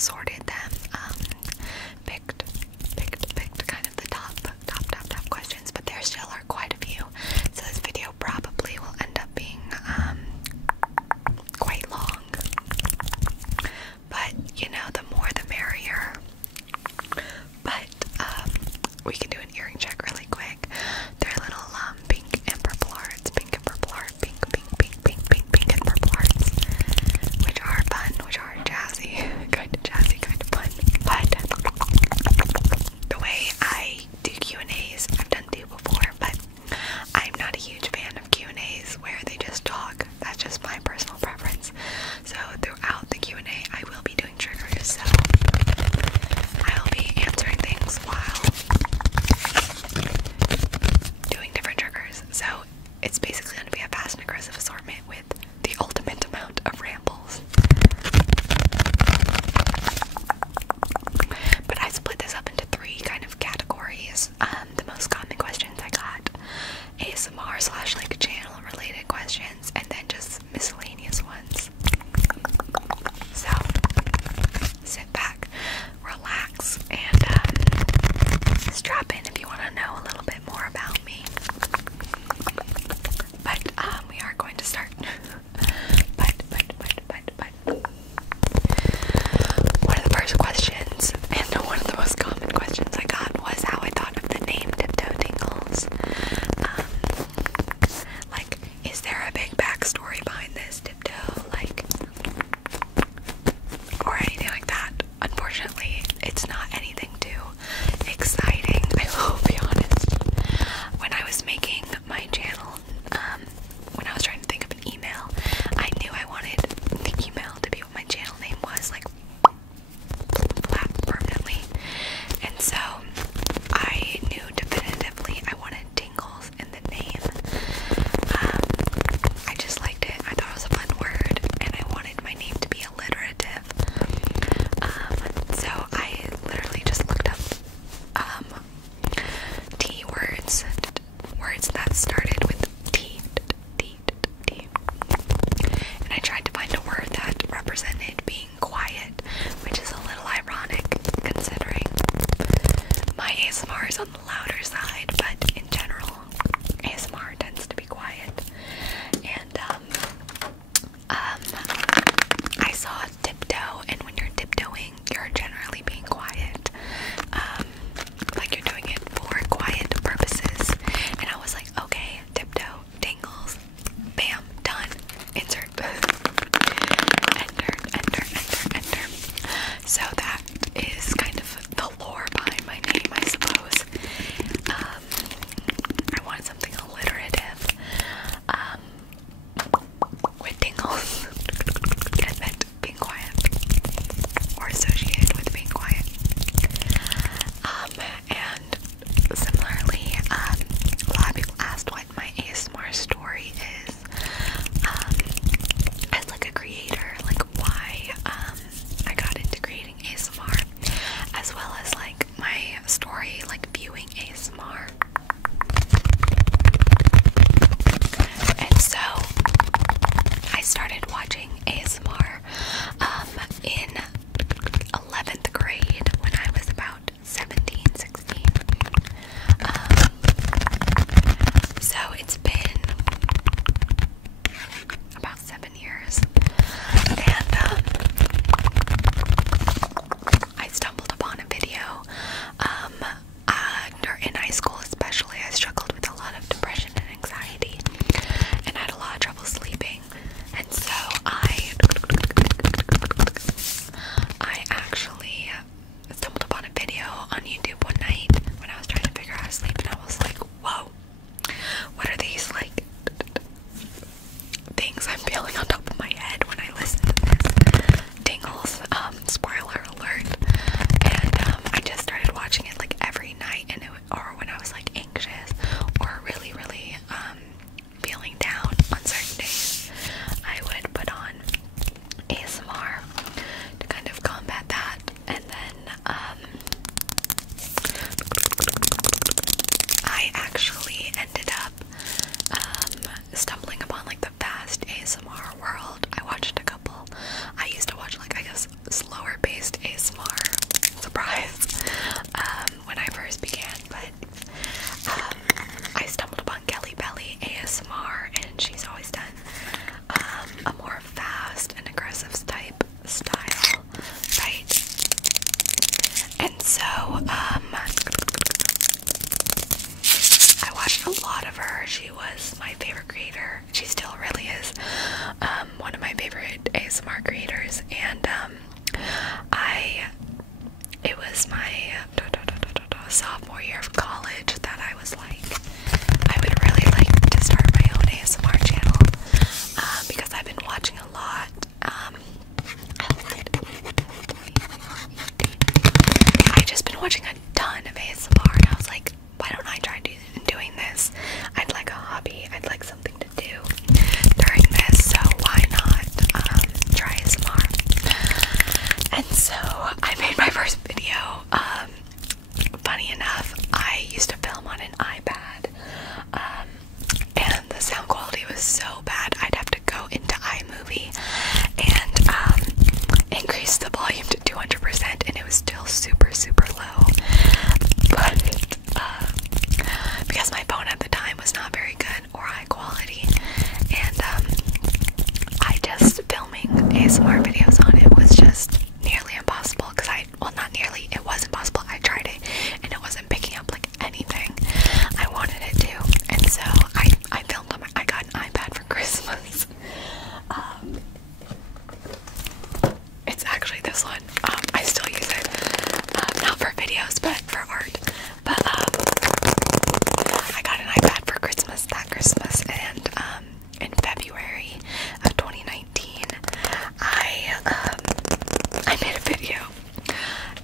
sorted them, picked kind of the top questions, but there still are quite a few, so this video probably will end up being quite long. But you know, the more the merrier. But we can do an earring check really quick. They're little pink and purple hearts, pink and purple heart, pink and purple hearts, which are fun, which are jazzy, kind of jazzy. And so, I watched a lot of her. She was my favorite creator. She still really is one of my favorite ASMR creators. And it was my sophomore year of college that I was like, I would really like to start my own ASMR channel because I've been watching a lot. I just been watching a ton of ASMR, and I was like, why don't I try doing this? I'd like a hobby. I'd like something to do during this, so why not try ASMR? And so I made my first video. Funny enough, I used to film on an iPad, and the sound quality was so bad I'd have to go into iMovie and increase the volume to 200%, and it was still super, super low. But because my phone at the time was not very good or high quality, and I just filming ASMR videos on it was just nearly impossible, because well, not nearly, it was impossible. I tried it and it wasn't picking up like anything I wanted it to, and so I filmed on I got an iPad for Christmas. It's actually this one. I still use it, not for videos, but for art. But I got an iPad for Christmas that Christmas, and in February of 2019, I made a video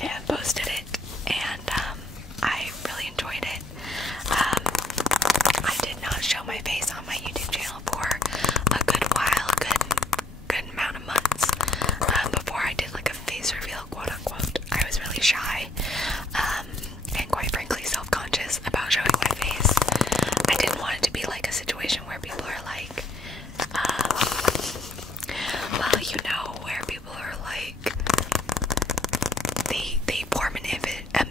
and posted it, and I really enjoyed it. I did not show my face on my YouTube channel for a good while, a good amount of months, before I did like a face reveal, quote unquote. I was really shy, and quite frankly self-conscious about showing my face. I didn't want it to be like a situation where people are like, well, you know, where people are like, they form an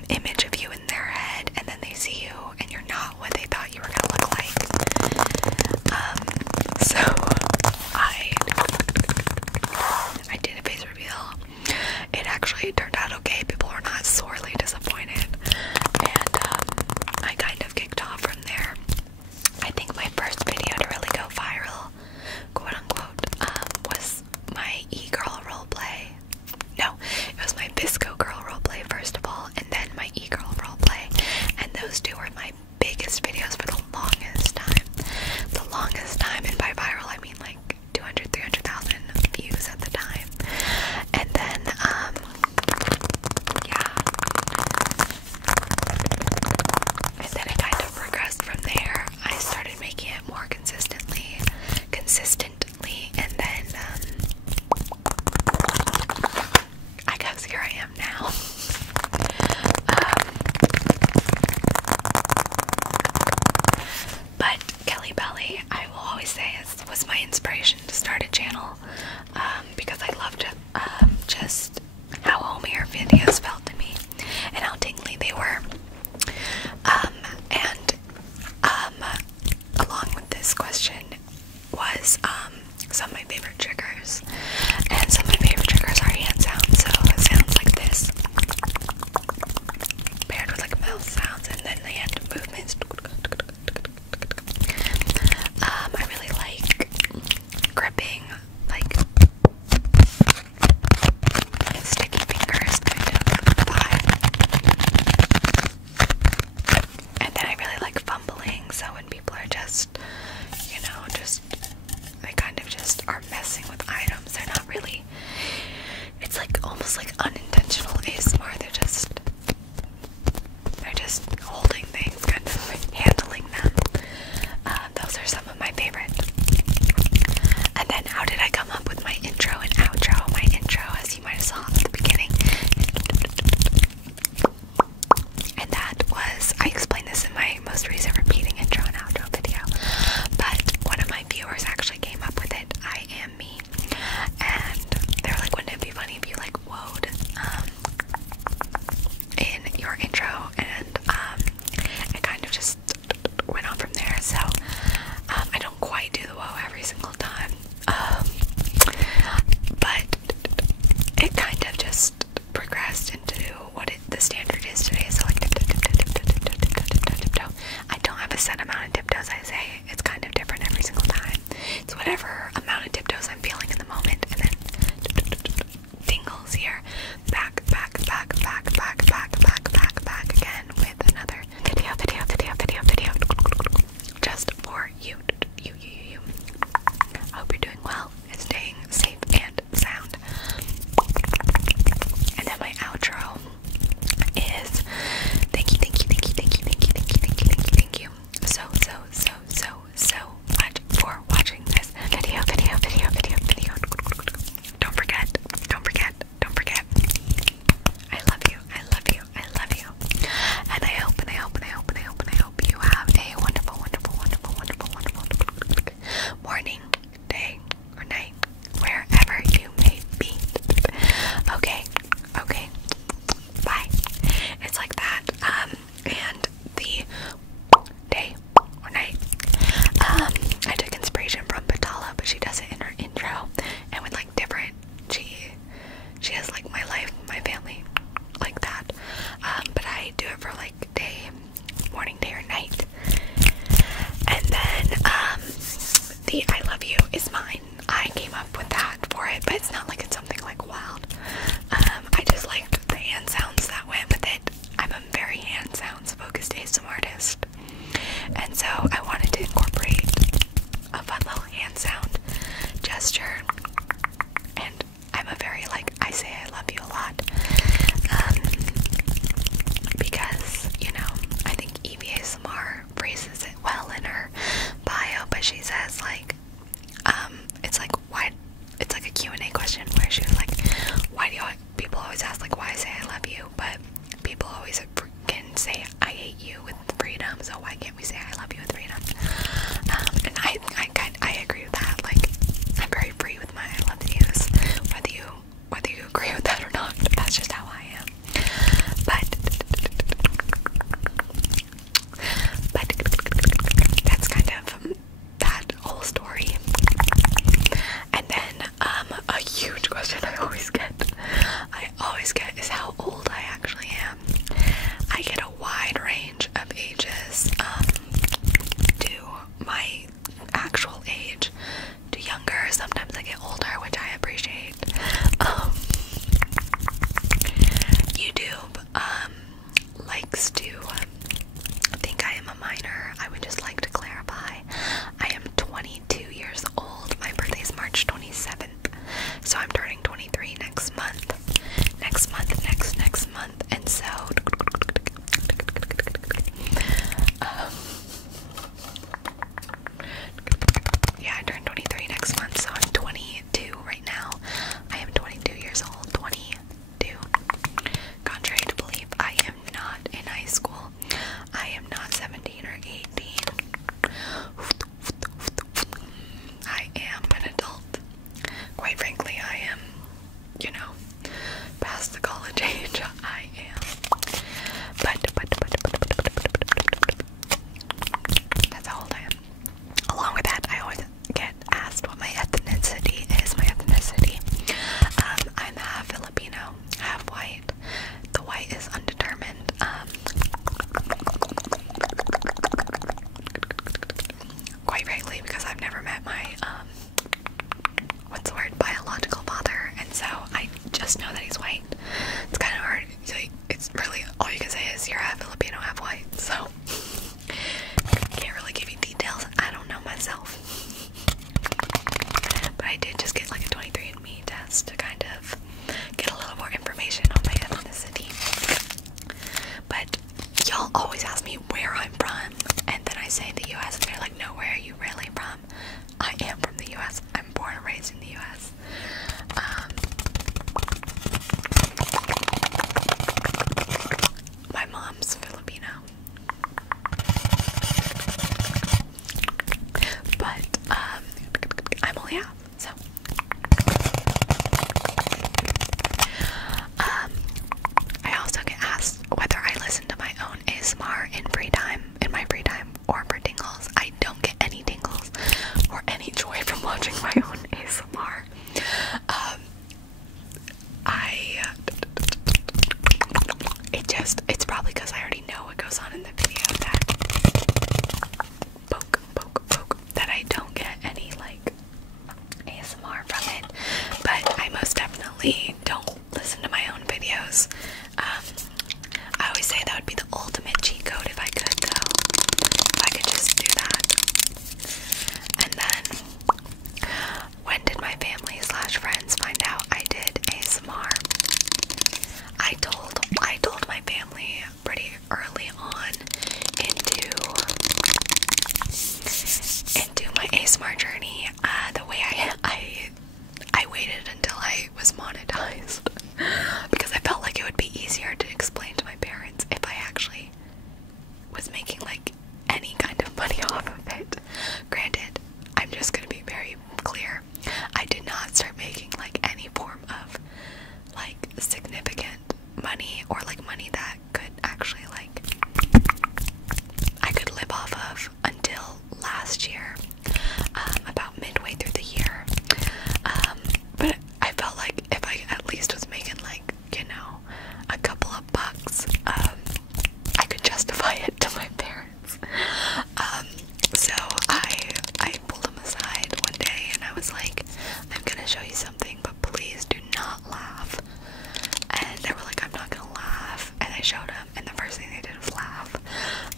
image of you in their head, and then they see you and you're not what they thought you were gonna look like. So I did a face reveal. It actually turned out okay. People were not sorely disappointed, and I kind of kicked off from there. I think my first video to really go viral, quote unquote, was my e-girl roleplay. No, it was my Visco girl roleplay first of all, and then my e-girl roleplay, and those two were my biggest videos for the longest time. The longest time, and by viral I mean like 200, 300,000 views at the time. And then, yeah. And then it kind of progressed from there. I started making it more consistently, and then, I guess here I am now. But Kelly Belly, I will always say, was my inspiration to start a channel, because I loved just how homey her videos felt to me, and how tingly they were. Along with this question was some of my favorite triggers, and some of my favorite triggers are hand sounds. So it sounds like this, paired with like mouth sounds, and then the hand movements. I really like gripping, like sticky fingers kind of vibe. And then I really like fumbling, so when people are just, you know, they kind of just are messing with items. They're not really, it's like almost like unintentional ASMR. They're just holding things, kind of like handling them. Those are some of my favorite. And then how did I come up with my intro and outro? My intro, as you might have saw at the beginning, and that was, I explained this in my most recent repeating intro and outro video, but one of my viewers actually came up with it. I am me, and they were like, wouldn't it be funny if you like woed it's probably because I already know what goes on in the video that poke, that I don't get any like ASMR from it. But I most definitely don't listen to my own videos. I always say that would be the ultimate cheat code if I could, though. If I could just do that. And then, when did my family slash friends find out I did ASMR? I told my family pretty early on into my ASMR journey. The way I waited until I was monetized because I felt like it would be easier to explain to my parents if I actually was making like any kind of money off of it. Granted, I'm just gonna be very clear. I did not start making like any form of like significant money or like money that could actually like I could live off of until last year, about midway through the year. But I felt like if I at least was making like, you know, a couple of bucks, I could justify it to my parents. So I pulled them aside one day and I was like, I'm gonna show you something, but please do not laugh. And they were like, I'm not gonna laugh. And I showed them, and the first thing they did was laugh.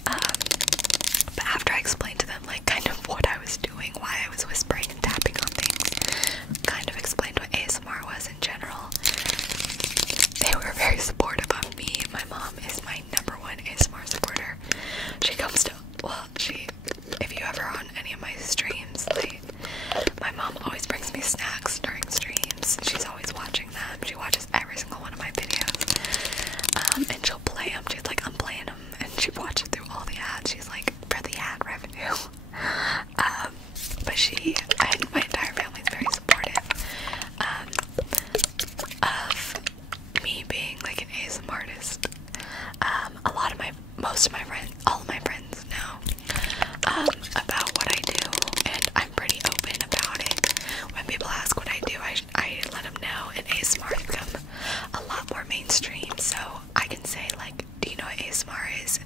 But after I explained to them, like, kind of what I was doing, why I was whispering and tapping on things, kind of explained what ASMR was in general, they were very supportive of me. My mom is my #1 ASMR supporter. She comes to, well, if you ever on any of my streams, like, my mom always brings me snacks during streams. She's always watching them. She watches every single one of my videos. And she'll play them. She's like, I'm playing them. And she watches through all the ads. She's like, for the ad revenue. But my entire family's very supportive of me being like an ASMR artist. Most of my friends, all of my friends know about what I do, and I'm pretty open about it. When people ask what I do, I let them know, and ASMR has become a lot more mainstream, so I can say, like, do you know what ASMR is?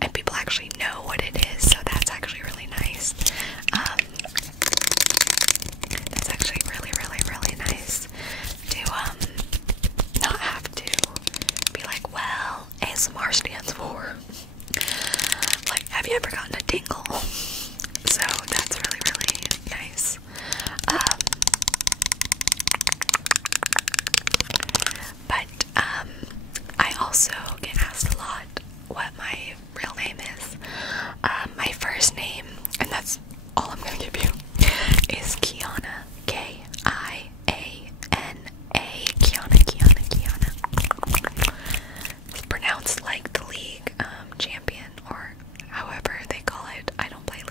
And people actually know what it is, so that's actually really nice. That's actually really, really, really nice to not have to be like, well, ASMR stands for, like, have you ever gotten a tingle? So that's really, really nice. But I also get asked a lot what my real name is. My first name, and that's all I'm gonna give you, is Kiana. Kiana. Kiana. It's pronounced like the league champion, or however they call it. I don't play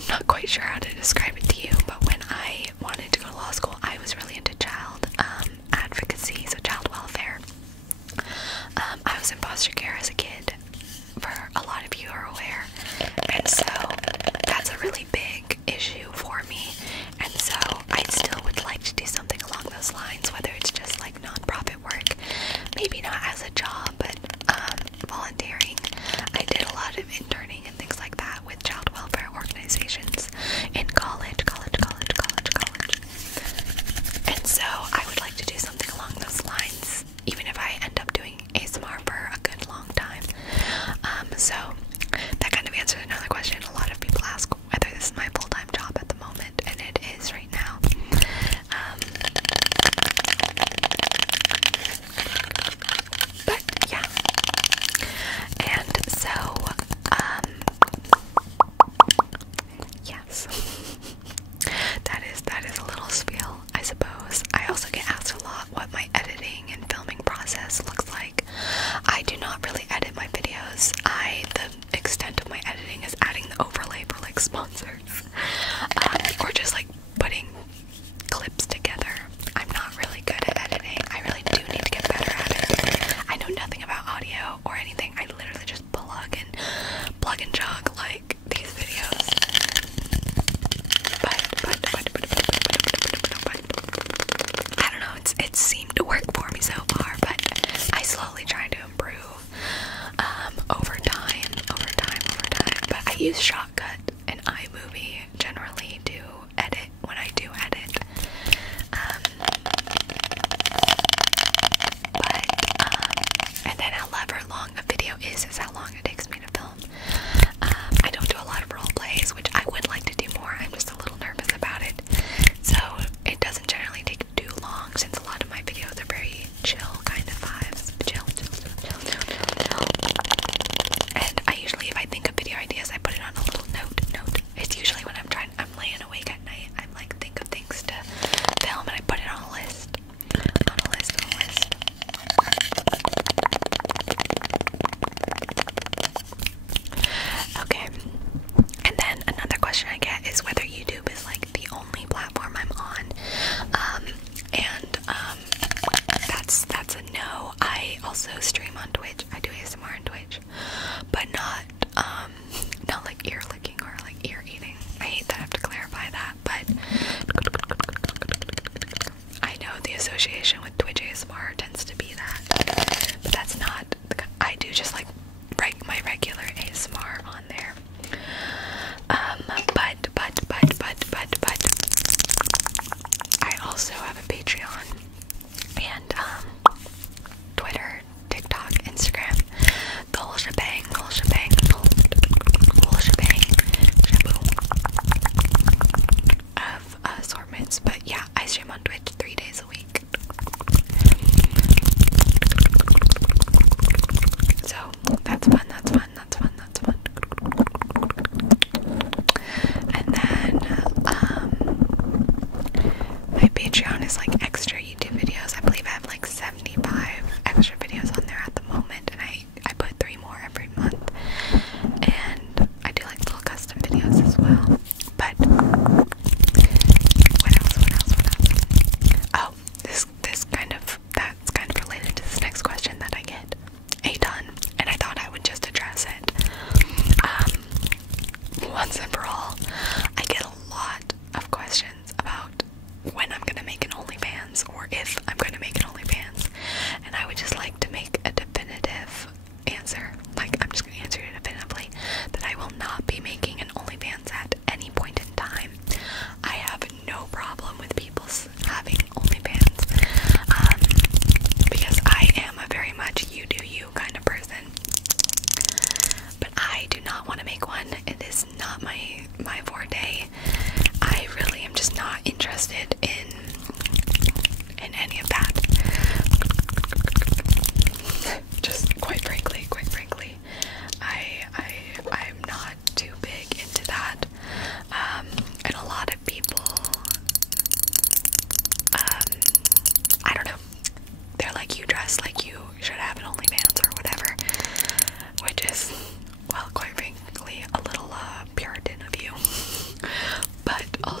I'm not quite sure how to describe it to you, but when I wanted to go to law school, I was really into child advocacy, so child welfare. I was in foster care as a kid, for a lot of you are aware, and so that's a really big issue for me, and so I still would like to do something along those lines, whether it's just like nonprofit work, maybe not as a job, but volunteering. I did a lot of interning and things like that with child welfare organizations in college. And so I would like to do something along those lines, even if I end up doing ASMR for a good long time. So that kind of answers another question. A lot of people ask whether this is my full-time job at the moment, and it is right now. But yeah, and so yes, that is a little spiel, I suppose. I also get asked a lot what my editing and filming process looks like. I do not really edit my videos. The extent of my editing is adding the overlay for like sponsors, or just like putting clips together. I'm not really good at editing. I really do need to get better at it. I know nothing about audio or anything. I literally just plug and chug like these videos. But I don't know, it seemed to work for me so far, but I slowly try to improve over time. But I use Shotcut and iMovie generally to edit when I do edit. And then however long a video is how long it takes me to film. I don't do a lot of role plays, which I would like to do more. I'm just a little nervous about it. So it doesn't generally take too long, since a lot of my videos are very chill kind of vibes. Chill. And I usually, if I think of video ideas, I put it on a little note. It's usually when I'm laying awake at night. I'm like, think of things to film, and I put it on a list. Okay. And then another question I get is whether YouTube is like the only platform I'm on. That's a no. I also stream on Twitch. I do ASMR on Twitch, but not like ear licking or like ear eating. I hate that I have to clarify that, but I know the association with Twitch ASMR tends to be that, but that's not. I do just like my regular ASMR on there. But I also have a Patreon and Twitter, TikTok, Instagram, the whole shebang.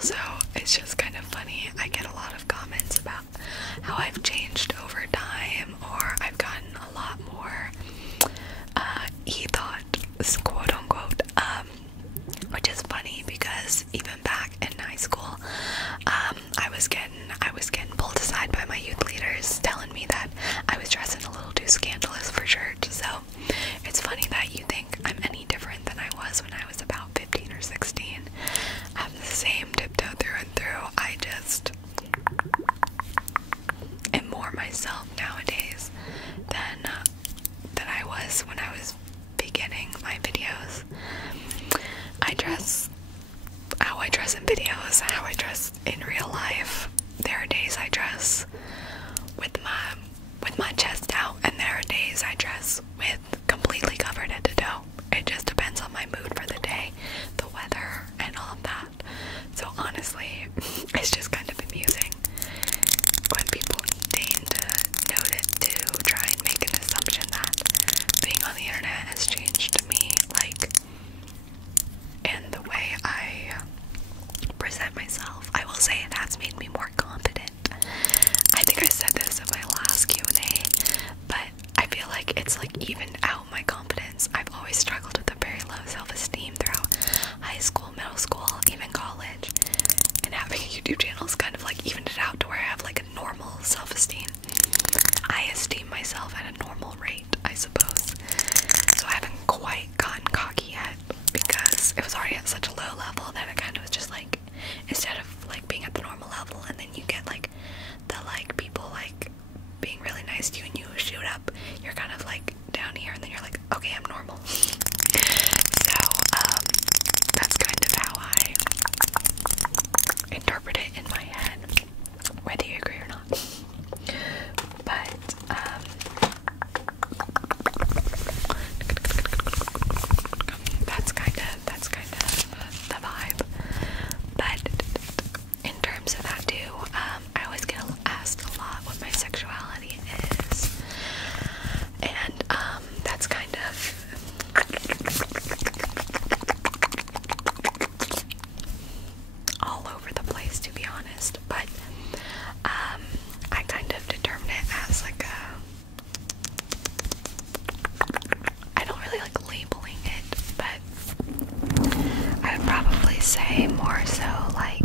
also, it's just kind of funny. I get a lot of comments about how I've changed over time, or I've gotten a lot more e-thought, quote unquote, which is funny because even back in high school, I was getting pulled aside by my youth leaders, telling me that I was dressing a little too scandalous for church. So it's funny that you think I'm any different than I was when I was about 15 or 16. I'm the same tiptoe through and through. I just am more myself nowadays than I was when I was beginning my videos. How I dress in videos, how I dress in real life. There are days I dress with my chest out, and there are days I dress with completely covered head to toe. It just depends on my mood for the day, the weather, and all of that. So honestly, it's just kind of amusing when people deign to note it to try and make an assumption that being on the internet has changed me, like, and the way I present myself. I will say it has made me more confident. I think I said this in my last Q&A, but I feel like it's like evened out my confidence. I've always struggled with a very low self-esteem throughout high school, middle school, even college, and having a YouTube channel is kind of like evened it out to where I have like a normal self-esteem. I esteem myself at a normal rate, I suppose. So I haven't quite gotten cocky yet because it was already at such a low level that it kind of was just like, instead of like being at the normal level and then you get like the like people like being really nice to you and you shoot up, you're kind of like down here and then you're like, okay, I'm normal. So that's kind of how I interpret it in my head, whether you agree or not. But that's kind of the vibe. But in terms of that too, I always get asked a lot what my sexuality is, and that's kind of all over the place, to be honest. But I kind of determine it as like I don't really like labeling it, but I would probably say more so like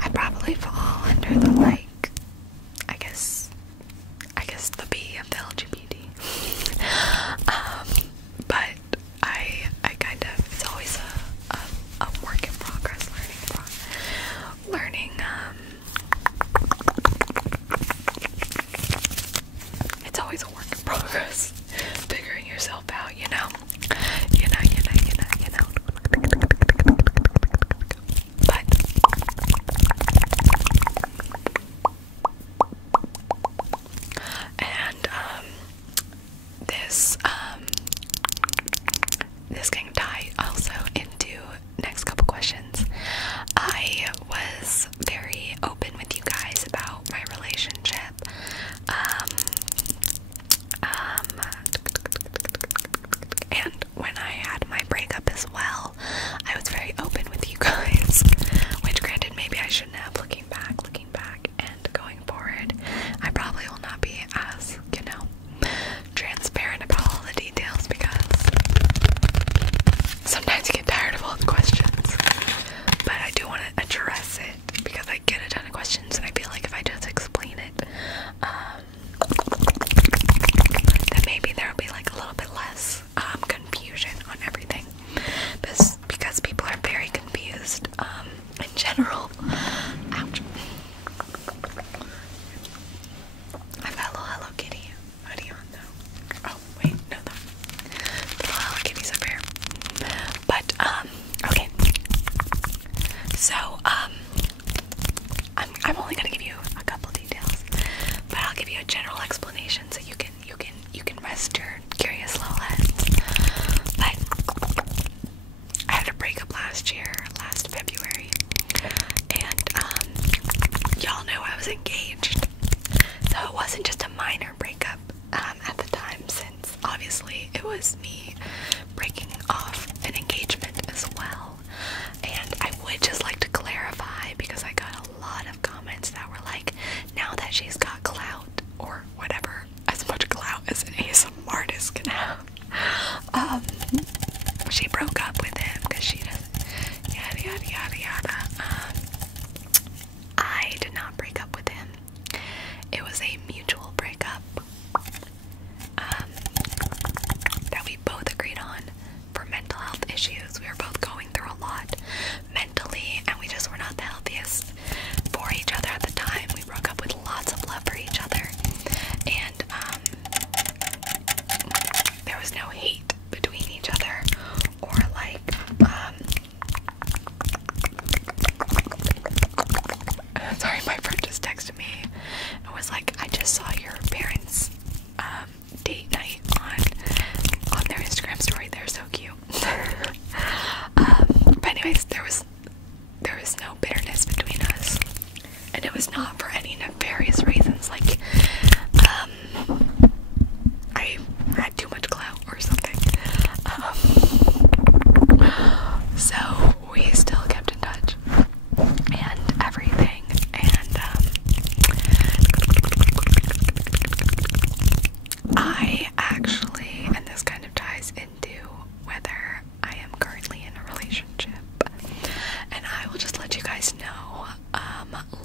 I probably fall under the like I guess the B of the LGBT. But I kind of, it's always a work in progress, learning it's always a work in progress, figuring yourself out, you know. But and this can tie also into next couple questions. I was very open with you guys about my relationship. And when I had my breakup as well, I was very open with you guys, which granted maybe I shouldn't have, looking back and going forward. I probably will not be as, transparent about all the details because sometimes you get tired of all the questions. But I do want to address it because I get a ton of questions and I feel like if I just explain it, then maybe there'll be like a little bit less confusion on everything. Because people are very confused in general. Ouch. I've got a little Hello Kitty hoodie on though. Oh wait, no, the little Hello Kitty's up here. But okay. So I'm only gonna give you a couple details, but I'll give you a general explanation so you can rest your curious little heads. But I had a breakup last February, and y'all know I was engaged, so it wasn't just a minor breakup at the time, since obviously it was me breaking off an engagement as well. And I would just like to clarify yada yada. I did not break up with him. It was a mutual breakup that we both agreed on for mental health issues. We were both going through a lot mentally, and we just were not the healthiest for each other at the time. We broke up with lots of love for each other, and there was no hate between each other, or like sorry, my friend just texted me and was like, I just saw your parents date night on their Instagram story. They're so cute. But anyways, there was no bitterness between us, and it was not for any nefarious reasons, like I had too much clout or something. So we still kept in touch and everything, and I actually, and this kind of ties into whether I am currently in a relationship, and I will just let you guys know,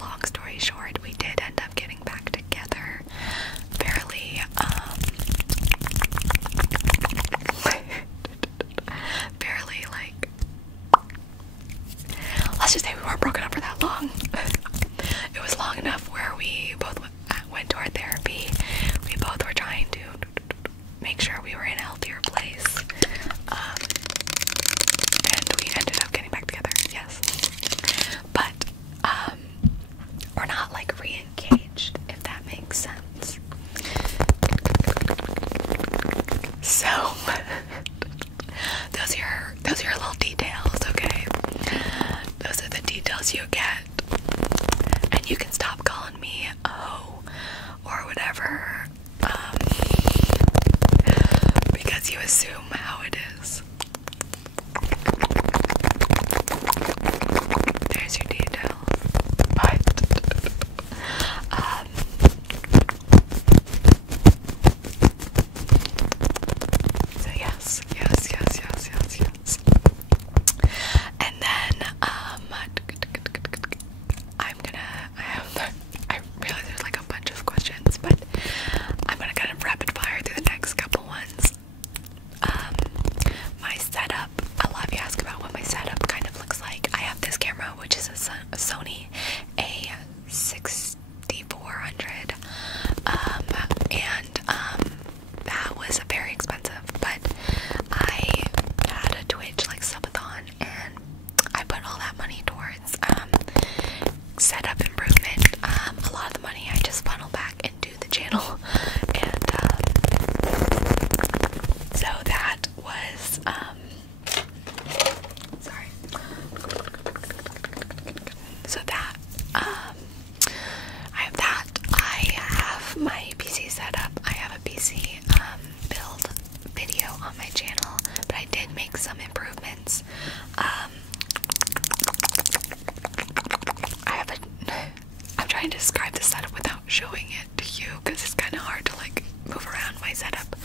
long story short, we did end up getting back together fairly, fairly, like, let's just say we weren't broken up for that long. It was long enough where we both went to our therapy. We both were trying to make sure we were in a healthier place, and we ended up getting back together, yes. But we're not like re-engaged, if that makes sense. So those are your little details, okay? Those are the details you get. And you can stop calling me oh or whatever, because you assume how it is. There's your details. But so yes. And then I realize there's like a bunch of questions, but I'm gonna kind of rapid fire through the next couple ones. My setup, a lot of you ask about what my setup kind of looks like. I have this camera, which is a Sony A6400, and that was very expensive, but I had a Twitch like subathon, and I put all that money towards setup improvement. A lot of the money I just funnel back into the channel, and so that was sorry. So that I have that. I have my PC set up. I have a PC build video on my channel, but I did make some improvements. I'm trying to describe the setup without showing it to you, because it's kind of hard to like move around my setup.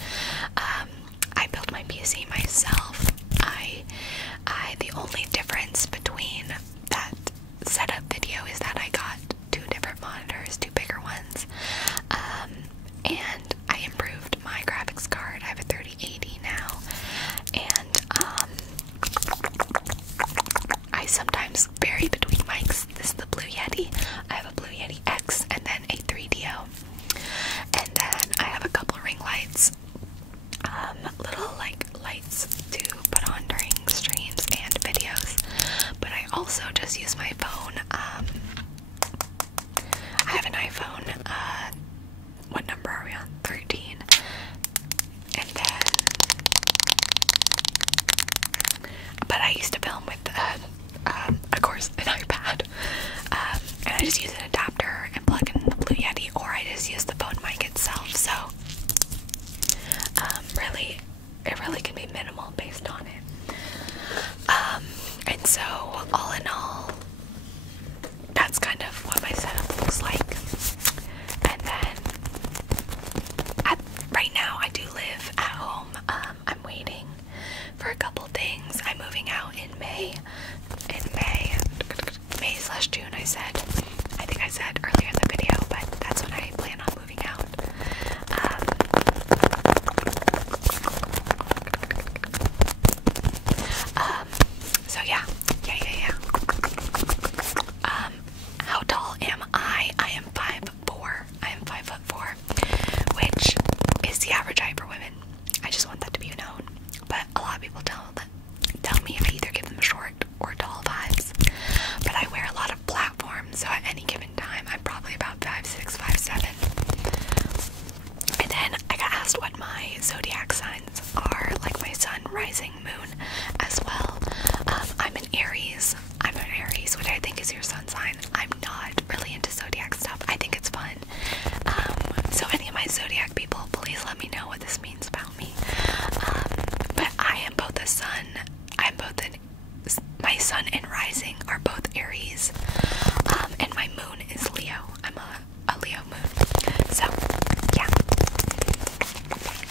I built my PC myself. The only difference between that setup video is that I got two different monitors, two bigger ones, and I improved my graphics card. I have a 3080 now, and I sometimes vary between mics. This is the Blue Yeti. I have a Blue Yeti X and then a 3DO, and then I have a couple ring lights, little like lights to put on during streams and videos, but I also just use my phone. I have an iPhone, what number are we on? 13, and then, but I used to film with, of course, an iPad, and I just use an adapter and plug in the Blue Yeti, or I just use the phone mic itself, so, really, it really can be minimal based on it. And so, all in all, that's kind of what my setup looks like. think I said earlier in the video, but that's when I plan on moving out. So yeah. How tall am I? I am 5'4". I am 5'4", which is the average height for women. I just want that to be known. But a lot of people tell me I either give them short or tall vibes. But I wear a lot of platforms, so at any given time, I'm probably about 5'6", 5'7". And then I got asked what my zodiac signs are, like my sun, rising, moon as well. I'm an Aries. Which I think is your sun sign. I'm not really into zodiac stuff. I think it's fun. So any of my zodiac people, please let me know what this means about me. But I am both my sun and rising are both Aries. And my moon is Leo. I'm a Leo moon. So, yeah.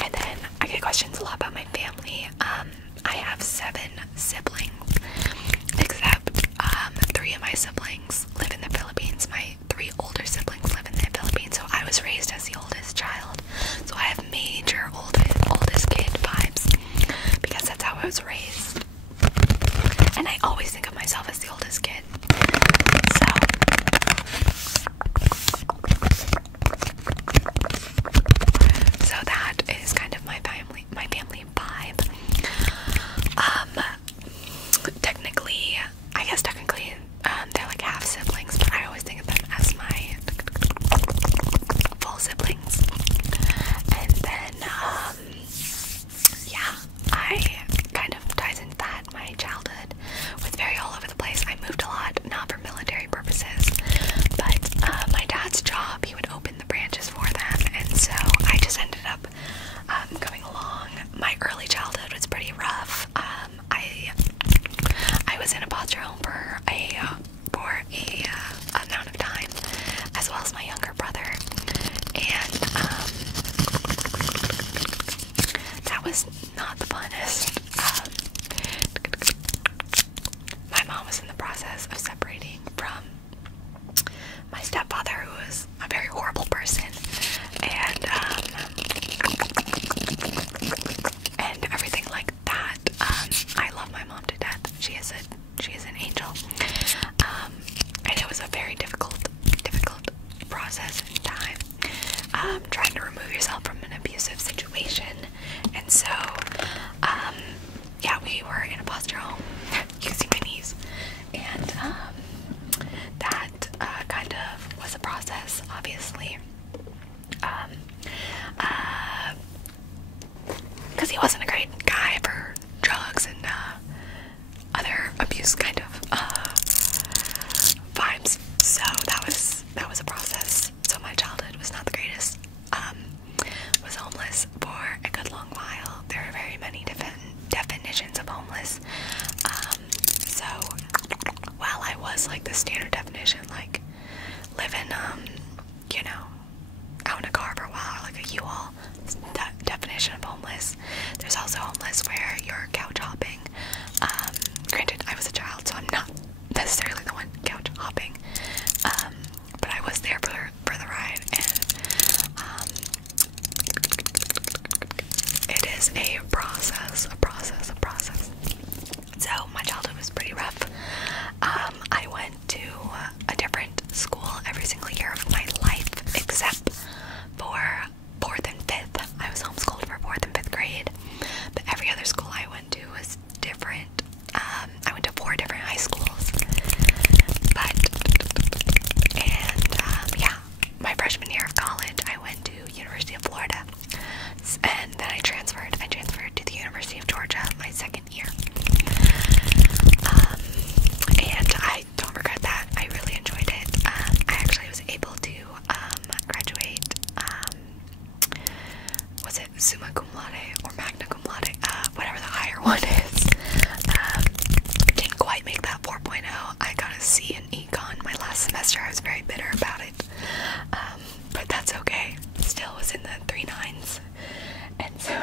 And then I get questions a lot about my family. I have 7 siblings, except 3 of my siblings live in the Philippines. My 3 older siblings live in the Philippines, so I was raised as the oldest child. So I have major oldest kid vibes because that's how I was raised. And I always think of myself as the oldest kid. So that is kind of my family vibe. Technically, they're like half siblings, but I always think of them as my full siblings. And then, yeah, I kind of ties into that. My childhood was very all over the place. I moved a lot, not for military purposes, but my dad's job, he would open the branches for them, and so I just ended up coming along. My early childhood was pretty rough. I was in a foster home for a amount of time, as well as my younger brother, and that was not the funnest. My mom was in the process of separating from my stepfather, who was a very horrible person, and everything like that. I love my mom to death. She is an angel. And it was a very difficult process and time. Trying to remove yourself from an abusive situation. And so, yeah, we were in a foster home. You can see my knees. And that kind of was a process, obviously. Because he wasn't a great guy for drugs and other abuse kind of vibes. So that was a process. So my childhood was not the greatest. Was homeless for a good long while. There are very many different definitions of homeless. So while I was like the standard definition, like living out in a car for a while, like a U-Haul definition of homeless. There's also homeless where you're couch hopping. Granted, I was a child, so I'm not necessarily the one couch hopping, but I was there for the ride, and it is a process. So my childhood was pretty rough. I went to a different school every single year of my life, except for 4th and 5th. I was homeschooled for 4th and 5th grade, but every other school I went to was different. I went to 4 different high schools, yeah, my freshman year of college, I went to University of Florida, and then I transferred to the University of Georgia my second year, and I don't regret that. I really enjoyed it. I actually was able to graduate, was it summa cum laude or magna cum laude, whatever the higher one is. Didn't quite make that 4.0. I got a C in econ my last semester. I was very bitter about it, but that's okay. Still was in the 3.9s, and so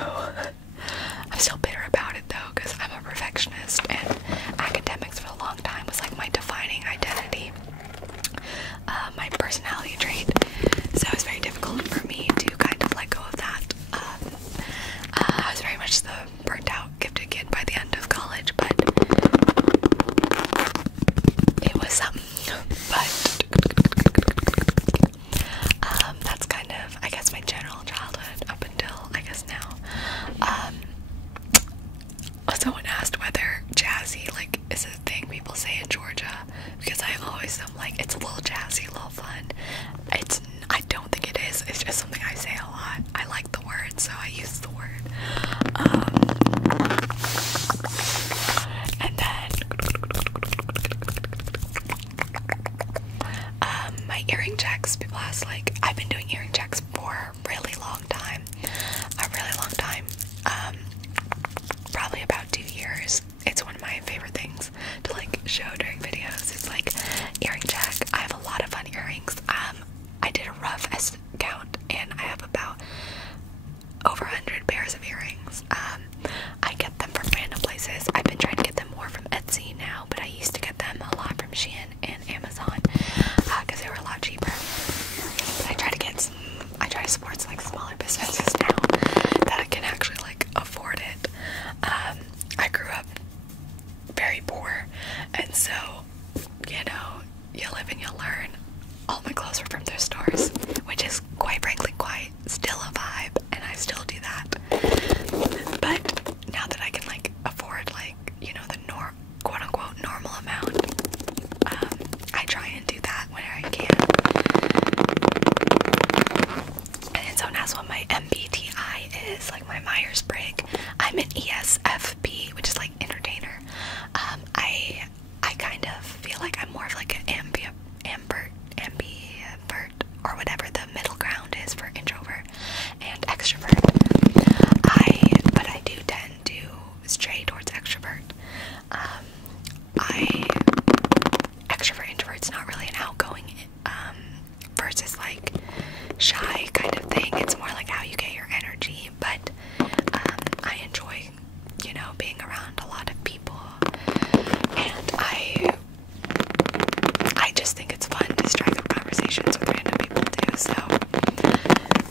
I'm still bitter about it though, because I'm a perfectionist, and academics for a long time was like my defining identity. my earring checks, people ask, like, I've been doing earring checks for a really long time. Probably about 2 years. It's one of my favorite things to like show during videos. It's like earring check. I have a lot of fun earrings. I did a rough count and I have about over 100 pairs of earrings. I get them from random places. I've been trying to get them more from Etsy now, but I used to get them a lot from Shein and Amazon because they were a lot cheaper. But I try to support like smaller businesses now that I can actually like afford it. I grew up very poor, and so, you know, you live and you learn. All my clothes were from thrift stores, which is quite frankly quite still a vibe, and I still do that. But now that I can like afford like, you know, the quote unquote normal amount, I try and do that whenever I can. And someone asked what my MBTI is, like my Myers-Briggs. I'm an ESFP, which is like entertainer. I kind of feel like I'm more of like an ambivert, or whatever the middle ground is for introvert and extrovert. But I do tend to stray towards extrovert. Extrovert introvert's not really an outgoing versus like shy kind of thing. It's more like how you get your energy, but I enjoy, you know, being around a lot of people, and I just think it's fun to strike up conversations with random people too, so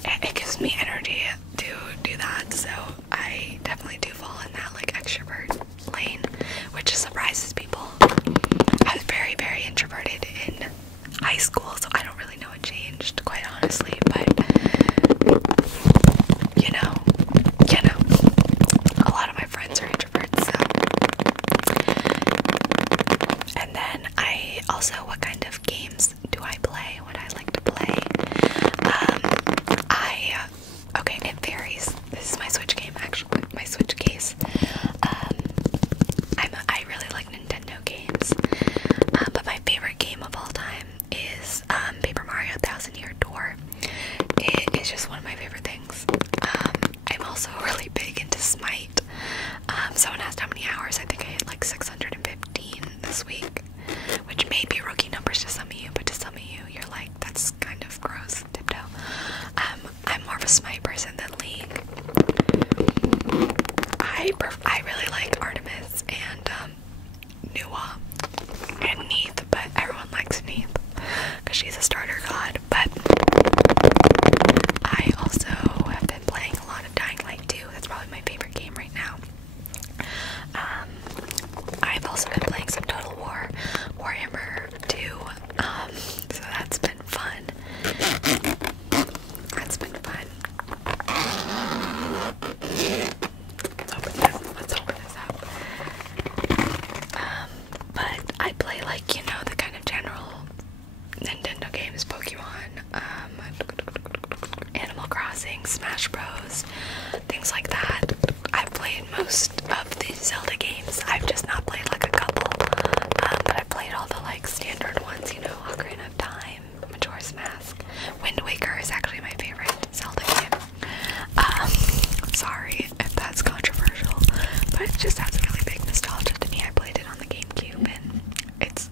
it gives me energy to do that. So I definitely do fall in that like extrovert lane, which surprises people. I was very, very introverted in high school, so I don't really know what changed, quite honestly, but you know, a lot of my friends are introverts, so. And then what kind of games do I play? What I like to play? Okay, it varies. This is my Switch game, actually, my Switch case. I really like Nintendo games, but my favorite game of all time is Paper Mario Thousand Year Door. It is just one of my favorite things. I'm also really big into Smite. Someone asked how many hours. I think I hit like 615 this week, which may be rookie numbers to some of you, but to some of you, you're like, that's kind of gross, Tiptoe. I'm more of a Smite person than League. I really like Artemis and Nuwa and Neith, but everyone likes Neith because she's a starter god. But I also have been playing a lot of Dying Light 2. That's probably my favorite game right now. I've also been playing some Total War, Warhammer 2, so that's been fun. Let's open this up. But I play like, you know, the kind of general Nintendo games, Pokemon, Animal Crossing, Smash Bros, things like that. I've played most of the Zelda games. I've just not played like a couple, but I've played all the like standard ones, you know, Ocarina of Time, Majora's Mask. Wind Waker is actually my favorite Zelda game. Sorry if that's controversial, but it just has a really big nostalgia to me. I played it on the GameCube and it's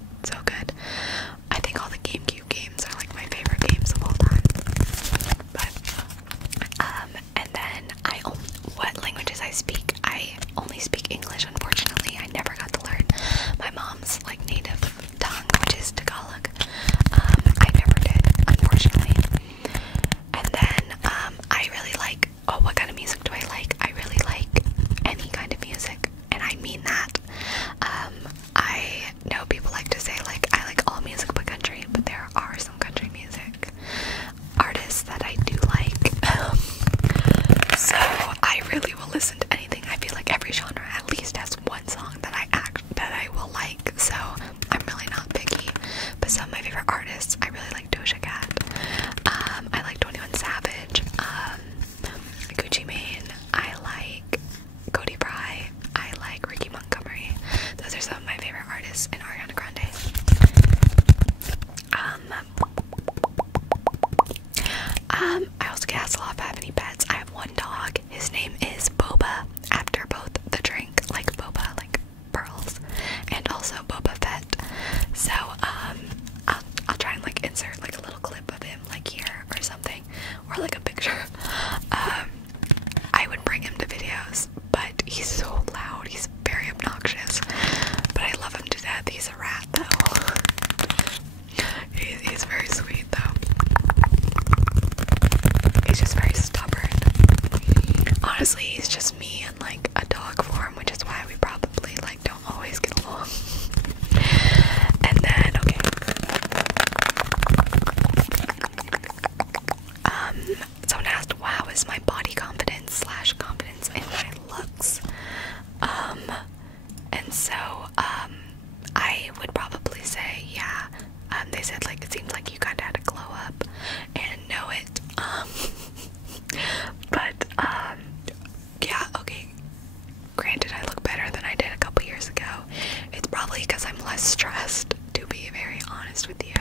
honest with you.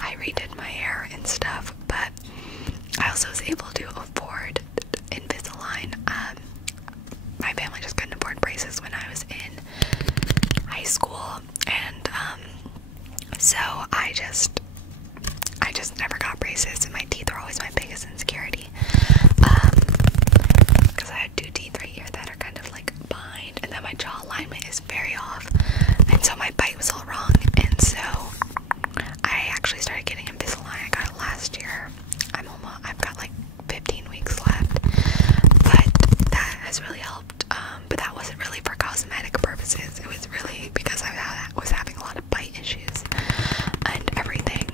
I redid my hair and stuff, but I also was able to afford Invisalign. My family just couldn't afford braces when I was in high school, and so I just never got braces, and my teeth were always my biggest insecurity. Because I had 2 teeth right here that are kind of like behind, and then my jaw alignment is very off, and so my bite was all wrong, and so I actually started getting Invisalign. I got it last year. I've got like 15 weeks left, but that has really helped. But that wasn't really for cosmetic purposes. It was really because I was having a lot of bite issues and everything.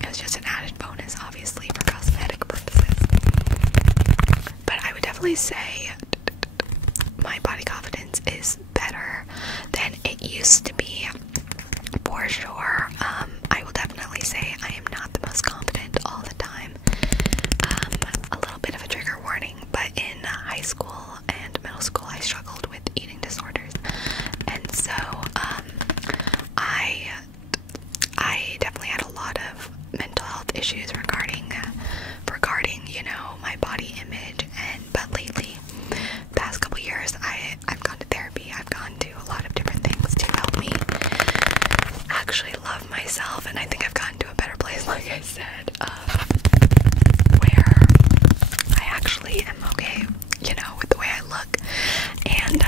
It was just an added bonus, obviously, for cosmetic purposes. But I would definitely say my body confidence is better than it used to be, for sure. I will definitely say I am not the most confident all the time. A little bit of a trigger warning, but in high school and middle school I struggled with eating disorders, and so I definitely had a lot of mental health issues regarding you know, my body image. But lately, past couple years, I've gone to therapy. I've gone to a lot of different things to help me actually love myself, and I think I've gotten to a better place, like I said, where I actually am okay, you know, with the way I look and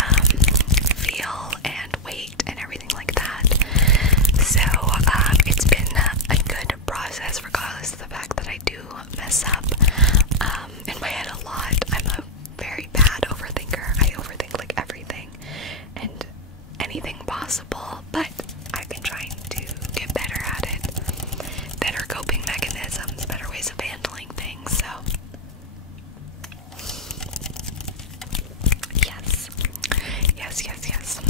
feel and weight and everything like that. So it's been a good process, regardless of the fact that I do mess up in my head a lot. I'm a very bad overthinker. I overthink like everything and anything possible, but I've been trying to get better at it. Better coping mechanisms, better ways of handling things, so yes. Yes.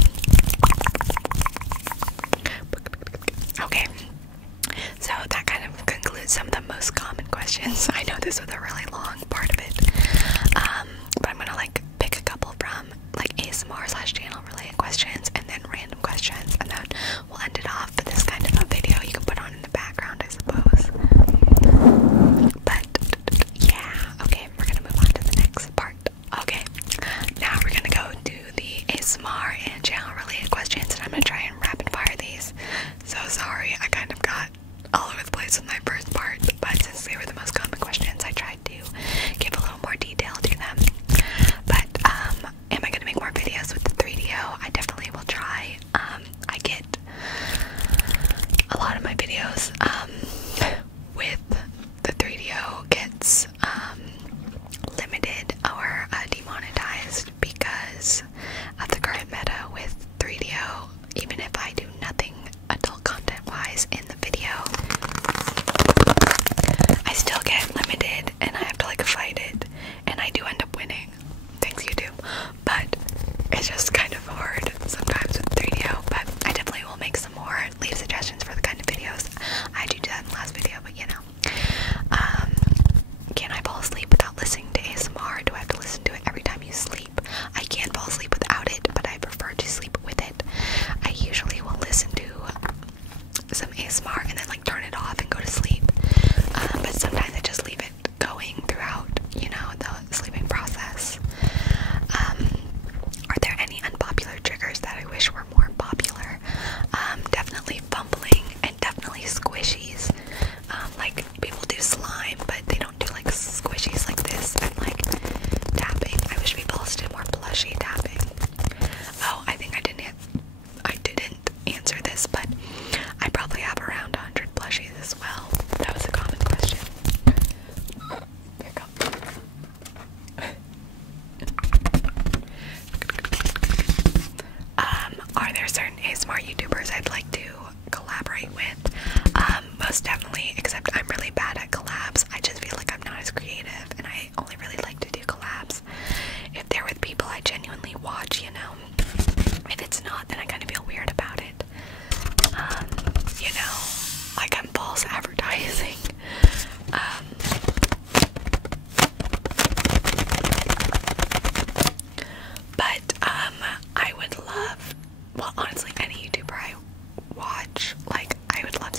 Okay, so that kind of concludes some of the most common questions. I know this was a really long part of it, but I'm gonna like pick a couple from like ASMR/channel related questions and then random questions, and then we'll end it off with this kind of a video you can put on in the background, I suppose. But yeah, okay, we're gonna move on to the next part. Okay, now we're gonna go to the ASMR and channel related questions, and I'm gonna try and rapid fire these. So sorry, I kind of got all over the place with my first part, but since they were the most common questions, I tried to give a little more detail to them. But am I gonna make more videos with the 3DO? I definitely will try. I get a lot of my videos with the 3DO gets limited or demonetized because of the current meta with 3DO. Even if I do nothing adult content wise in the video, I still get limited and I have to like fight it, and I do end up winning, thanks YouTube, but it's just kind of hard sometimes with 3DO. But I definitely will make some more. Leave suggestions for the kind of videos. I do that in the last video, but you know. Can I fall asleep without listening to ASMR? Do I have to listen to it every time you sleep? I can fall asleep without it, but I prefer to sleep with it. I usually will listen to some ASMR and then like turn it off and go to sleep. But sometimes I just leave it going throughout, you know, the sleeping process. Are there any unpopular triggers that I wish were more popular? Definitely fumbling and definitely squishies. Like people do slime, but they don't do like squishies like this and like tapping. I wish people also did more plushy tapping. Oh, I think I didn't answer this, but I probably have around 100 plushies as well. That was a common question. There you go. Are there certain ASMR YouTubers I'd like to collaborate with? Most definitely, except I'm really bad at collabs. I just feel like I'm not as creative, and I only really like to do collabs if they're with people I genuinely watch, you know. If it's not, then I kind of feel weird about it. You know, like I'm false advertising. But I would love, well, honestly, any YouTuber I watch, like I would love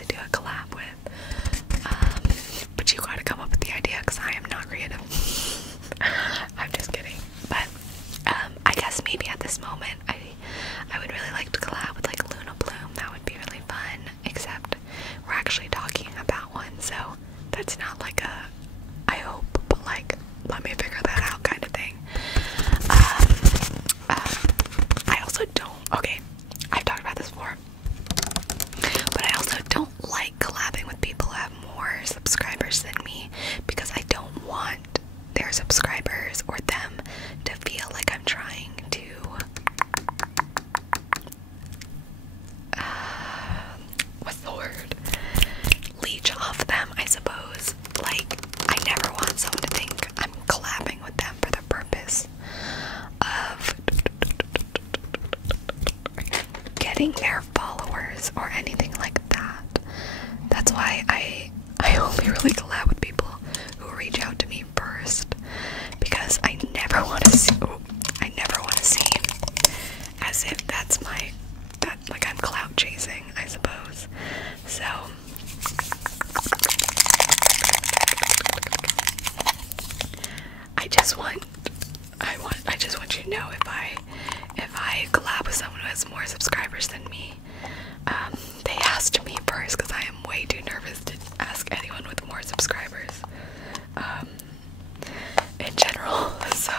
that's why I only really collab with people who reach out to me first, because I never want to seem as if like I'm clout chasing, I suppose. So I just want you to know, if I collab with someone who has more subscribers than me, they asked me first, because I am way too nervous to ask anyone with more subscribers in general. So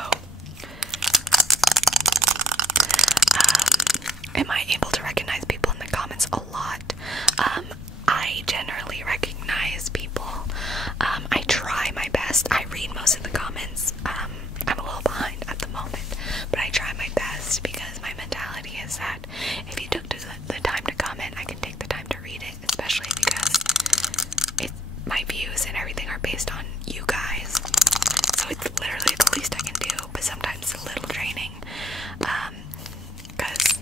am I able to recognize people in the comments? A lot. I generally recognize people. I try my best. I read most of the comments. I'm a little behind at the moment, but I try my best, because my mentality is that if you took the time to comment, I can take the time to read it, especially because my views and everything are based on you guys. So it's literally the least I can do, but sometimes it's a little draining, because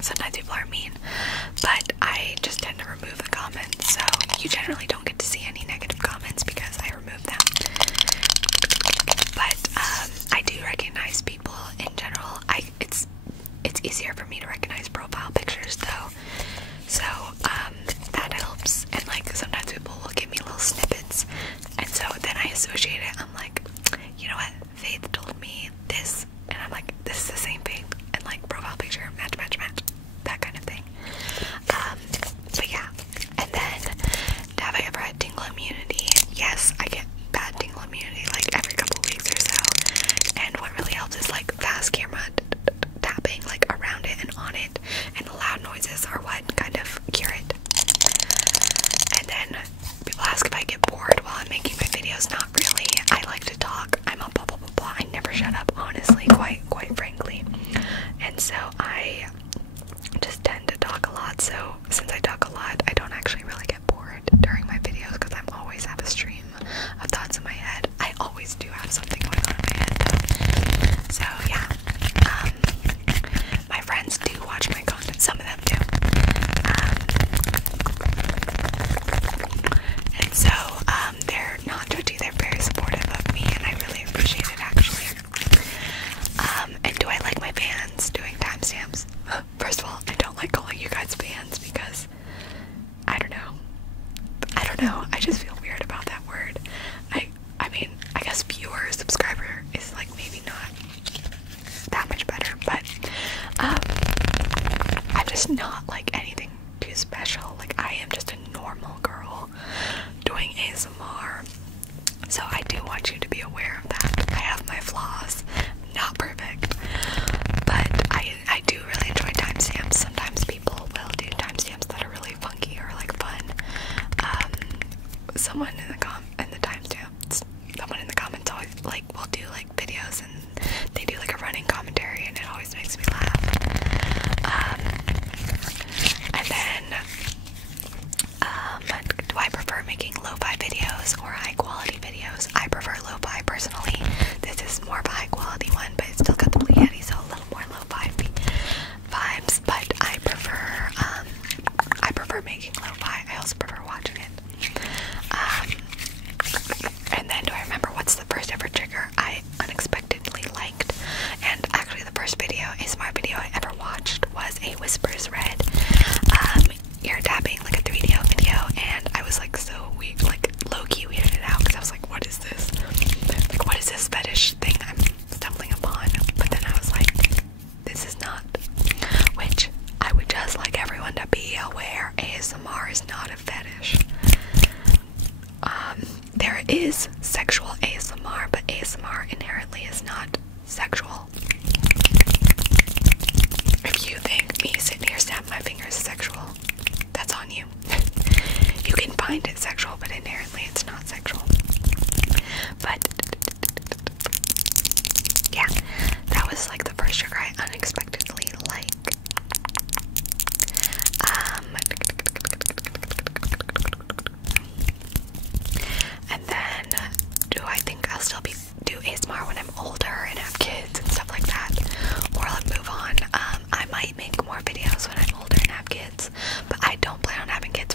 sometimes people are mean, but I just tend to remove the comments, so you generally don't get to see any negative comments because I remove them. But I do recognize people in general. It's easier for me to recognize profile pictures though, so that helps. And like sometimes people will give me little snippets, and so then I associate it. I'm like, you know what, Faith told me this, and I'm like, this is the same Faith, and like profile picture, match, that kind of thing. But yeah. And then, have I ever had tingle immunity? Yes, I get bad tingle immunity like every couple weeks or so, and what really helps is like fast camera tapping like around it and on it, and the loud noises are what kind of cure it. And then people ask if I get bored while I'm making my videos. Not really. I like to talk. I'm a blah blah blah blah. I never shut up, honestly, quite frankly. And so I just tend to talk a lot. So since I talk a lot, I don't actually really get bored during my videos, because I'm always have a stream of thoughts in my head. I always do have something going on in my head though. So yeah. My friends do watch my content. Some of them do. And so they're not judgy. They're very supportive of me, and I really appreciate it actually. And do I like my fans doing timestamps? First of all, I don't like calling you guys fans, because I don't know. I just feel weird about that word. I mean, I guess viewer, subscriber is like maybe not that much better, but I'm just not like anything too special. Like, I am just a normal girl doing ASMR. So I do want you to be aware of that. I have my flaws. Not perfect. But I do really enjoy timestamps. Sometimes people will do timestamps that are really funky or like fun. Someone in the timestamps, someone in the comments always like will do like videos, and they do like a running commentary, and it always makes me laugh. And then do I prefer making lo-fi videos or high quality videos? I prefer lo-fi personally. This is more of a high quality one, but it's still got the Blue Yeti, so a little more lo-fi vibes. But I prefer making lo-fi. I also prefer watching it. And then do I remember what's the first ever trigger I unexpectedly liked? And actually the first ASMR video I ever watched was a Whispers Red ear tapping, like a 3D video, and I was like so weird, like low-key weirded out, because I was like, what is this? Like, what is this fetish thing I'm stumbling upon? But then I was like, this is not, which I would just like everyone to be aware, ASMR is not a fetish. There is sexual ASMR, but ASMR inherently is not sexual. If you think me sitting here snapping my fingers is sexual, that's on you. You can find it sexual, but inherently it's not sexual. But yeah, that was like the first trigger I unexpectedly like. And then, do I think I'll still do ASMR when I'm older and have kids and stuff like that? Or I'll move on. I might make more videos when I'm older and have kids, but I don't plan on having kids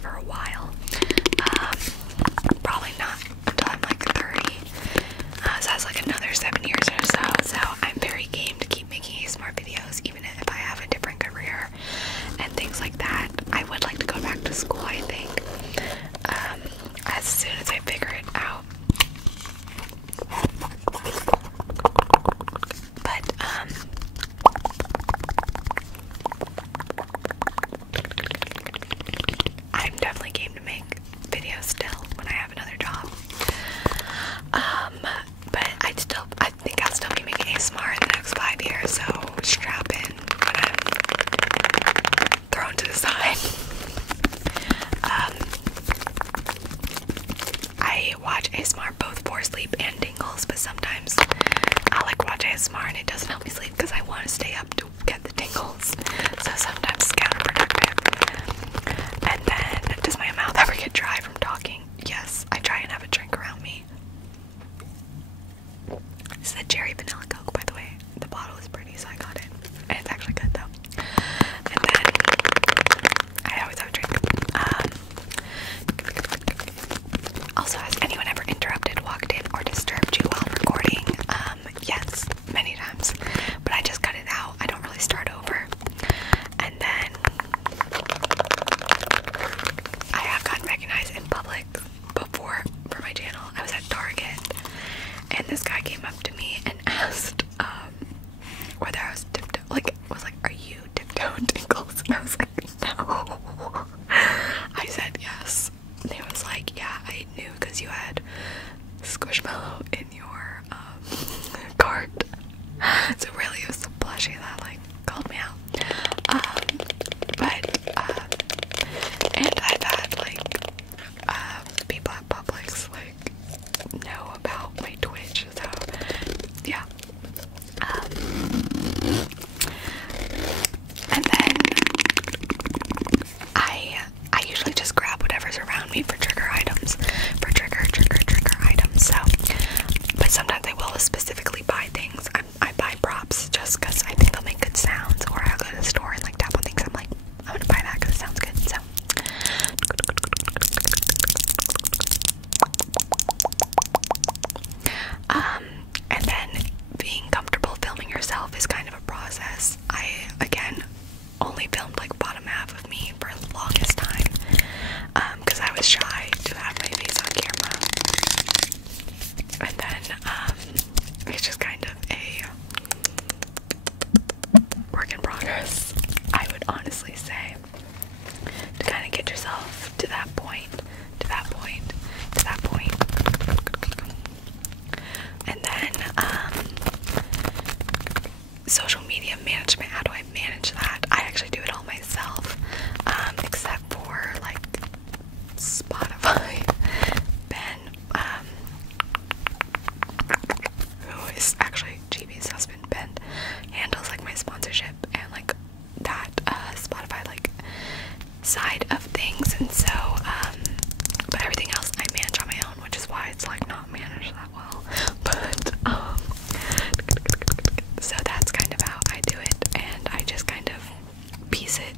sleep and tingles, but sometimes I like watch ASMR and it doesn't help me sleep because I want to stay up to get the tingles. So sometimes it's counterproductive. And then, does my mouth ever get dry from talking? Yes, I try and have a drink around me. This is a cherry vanilla Coke, by the way. The bottle is pretty, so I got it. And it's actually good though. And then I always have a drink. Also, has anyone ever interrupted, walked in, or disturbed you while recording? Yes, many times. But I just cut it out. I don't really start over. And then I have gotten recognized in public before for my channel. I was at Target and this guy came up to me and asked whether I was tiptoe, are you tiptoe tingles? And I was like, no. I said yes. And he was like, yeah, I knew because you had Squishmallow in your cart. So really it was the plushie that like called me out. And I've had like people at Publix like know about my Twitch, so yeah. And then I usually just grab whatever's around me for trigger items, for trigger items. So, but sometimes I will specifically buy things. I buy props just because I think they'll make good sounds, or I'll go to the store and like tap on things. I'm like, I'm gonna buy that because it sounds good. So. And then being comfortable filming yourself is kind of a process. I, again, only filmed like bottom half of me for the longest time, because I was shy to have my face on camera. And then, it's just kind of a work in progress, I would honestly say, to kind of get yourself to that point. And then, social media management, how do I manage that? I actually do it all myself, except for like Spotify. Ben, who is actually GB's husband, Ben, handles like my sponsorship and like that Spotify like side of things, and so but everything else I manage on my own, which is why it's like not managed that well. But so that's kind of how I do it, and I just kind of piece it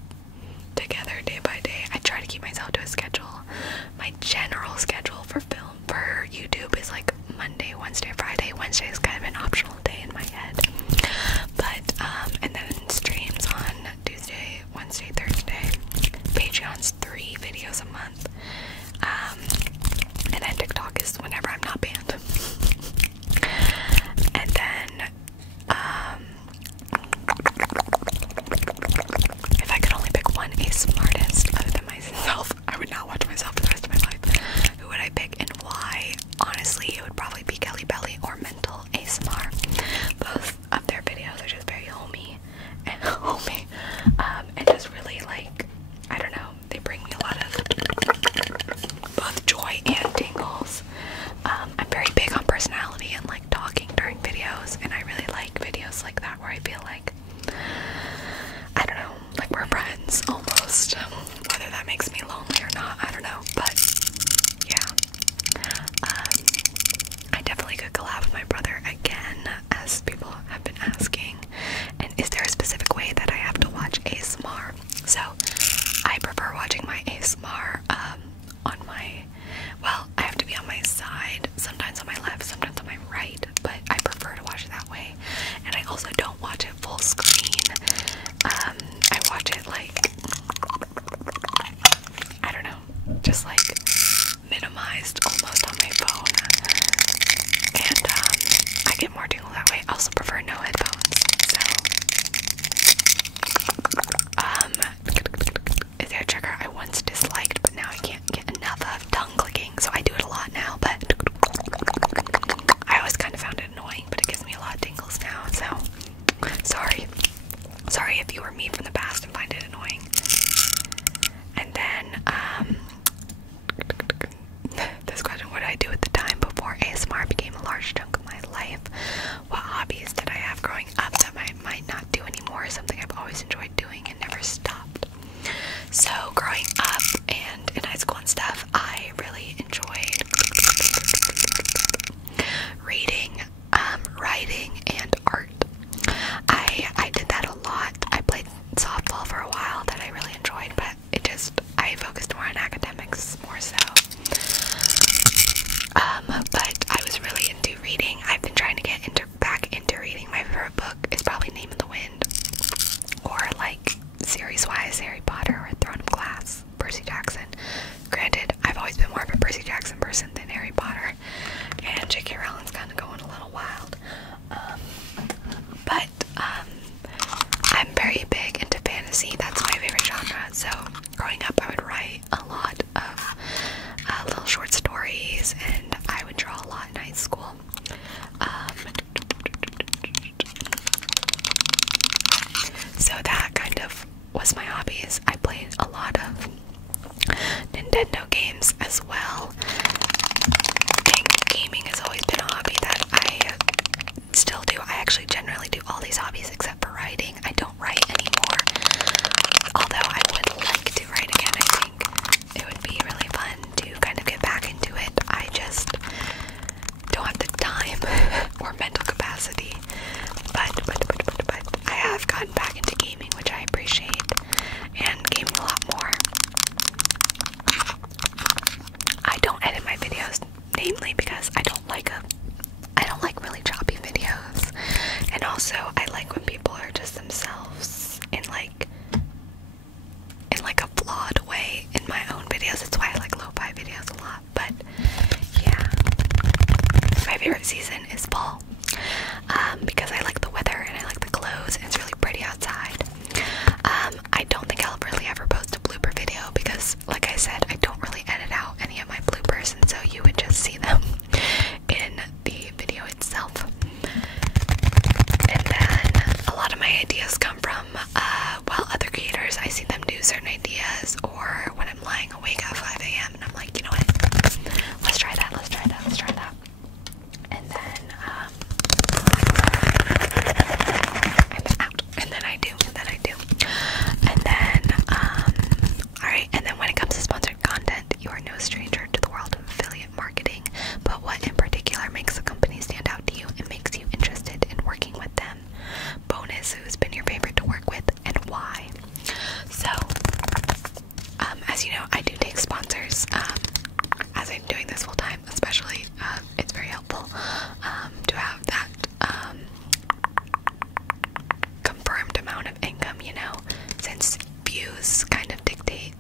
together day by day. I try to keep myself to a schedule. My general schedule for YouTube is like Monday, Wednesday, Friday. Wednesday is kind of an optional day in my head. But and then streams on Tuesday, Wednesday, Thursday. Patreon's 3 videos a month. And then TikTok is whenever I'm not banned. And then if I could only pick one ASMR artist other than myself, I would not watch myself for the rest of my life. Who would I pick and why? Honestly, it would probably be Kelly Belly or Mental ASMR. Both of their videos are just very homey and and just really like, I don't know, they bring me a lot of both joy and tingles. I'm very big on personality and like talking during videos, and I really like videos like that where I feel like, I don't know, like we're friends almost. Whether that makes me lonely or not, I don't know, but yeah. I definitely could collab with my brother again, as people have been asking. And is there a specific way that I have to watch ASMR? So I prefer watching my ASMR on my, well, I have to be on my side, sometimes on my left, sometimes on my right, but I prefer to watch it that way. And I also don't watch it full screen. I watch it like, I don't know, just like minimized almost on my phone. And I get more tingle that way. I also prefer no headphones. So is there a trigger I once disliked but now I can't get enough of? Tongue clicking. So I do it a lot now, but I always kind of found it annoying, but it gives me a lot of tingles now. So sorry if you were me from the past and find it annoying. And then Nintendo games as well. And gaming has always been a hobby that I still do. I actually generally do all these hobbies except for writing. I don't write anymore. Although I would like to write again. I think it would be really fun to kind of get back into it. I just don't have the time or mental capacity. But I have gotten back into gaming, which I appreciate, and gaming a lot more. I don't edit my videos, namely because I don't like really choppy videos, and also I like when people are just themselves in like a flawed way in my own videos. That's why I like lo-fi videos a lot. But yeah, my favorite season is fall, because I like the weather and I like the clothes and it's really pretty outside. I don't think I'll really ever post a blooper video because, like I said, I don't really edit out any of my bloopers, and so you would just see them in the video itself. And then a lot of my ideas come from while other creators, I see them do certain ideas, or when I'm lying awake at 5 a.m. and I'm like, you know what, let's try that. And then alright, and then when it comes to sponsored content, you are no stranger to the world of affiliate marketing, but what in particular makes a company stand out to you and makes you interested in working with them? Bonus, who's been your favorite to work with and why? So, as you know, I do take sponsors, as I'm doing this full time, especially, it's very helpful, to have that, confirmed amount of income, you know, since views kind of dictate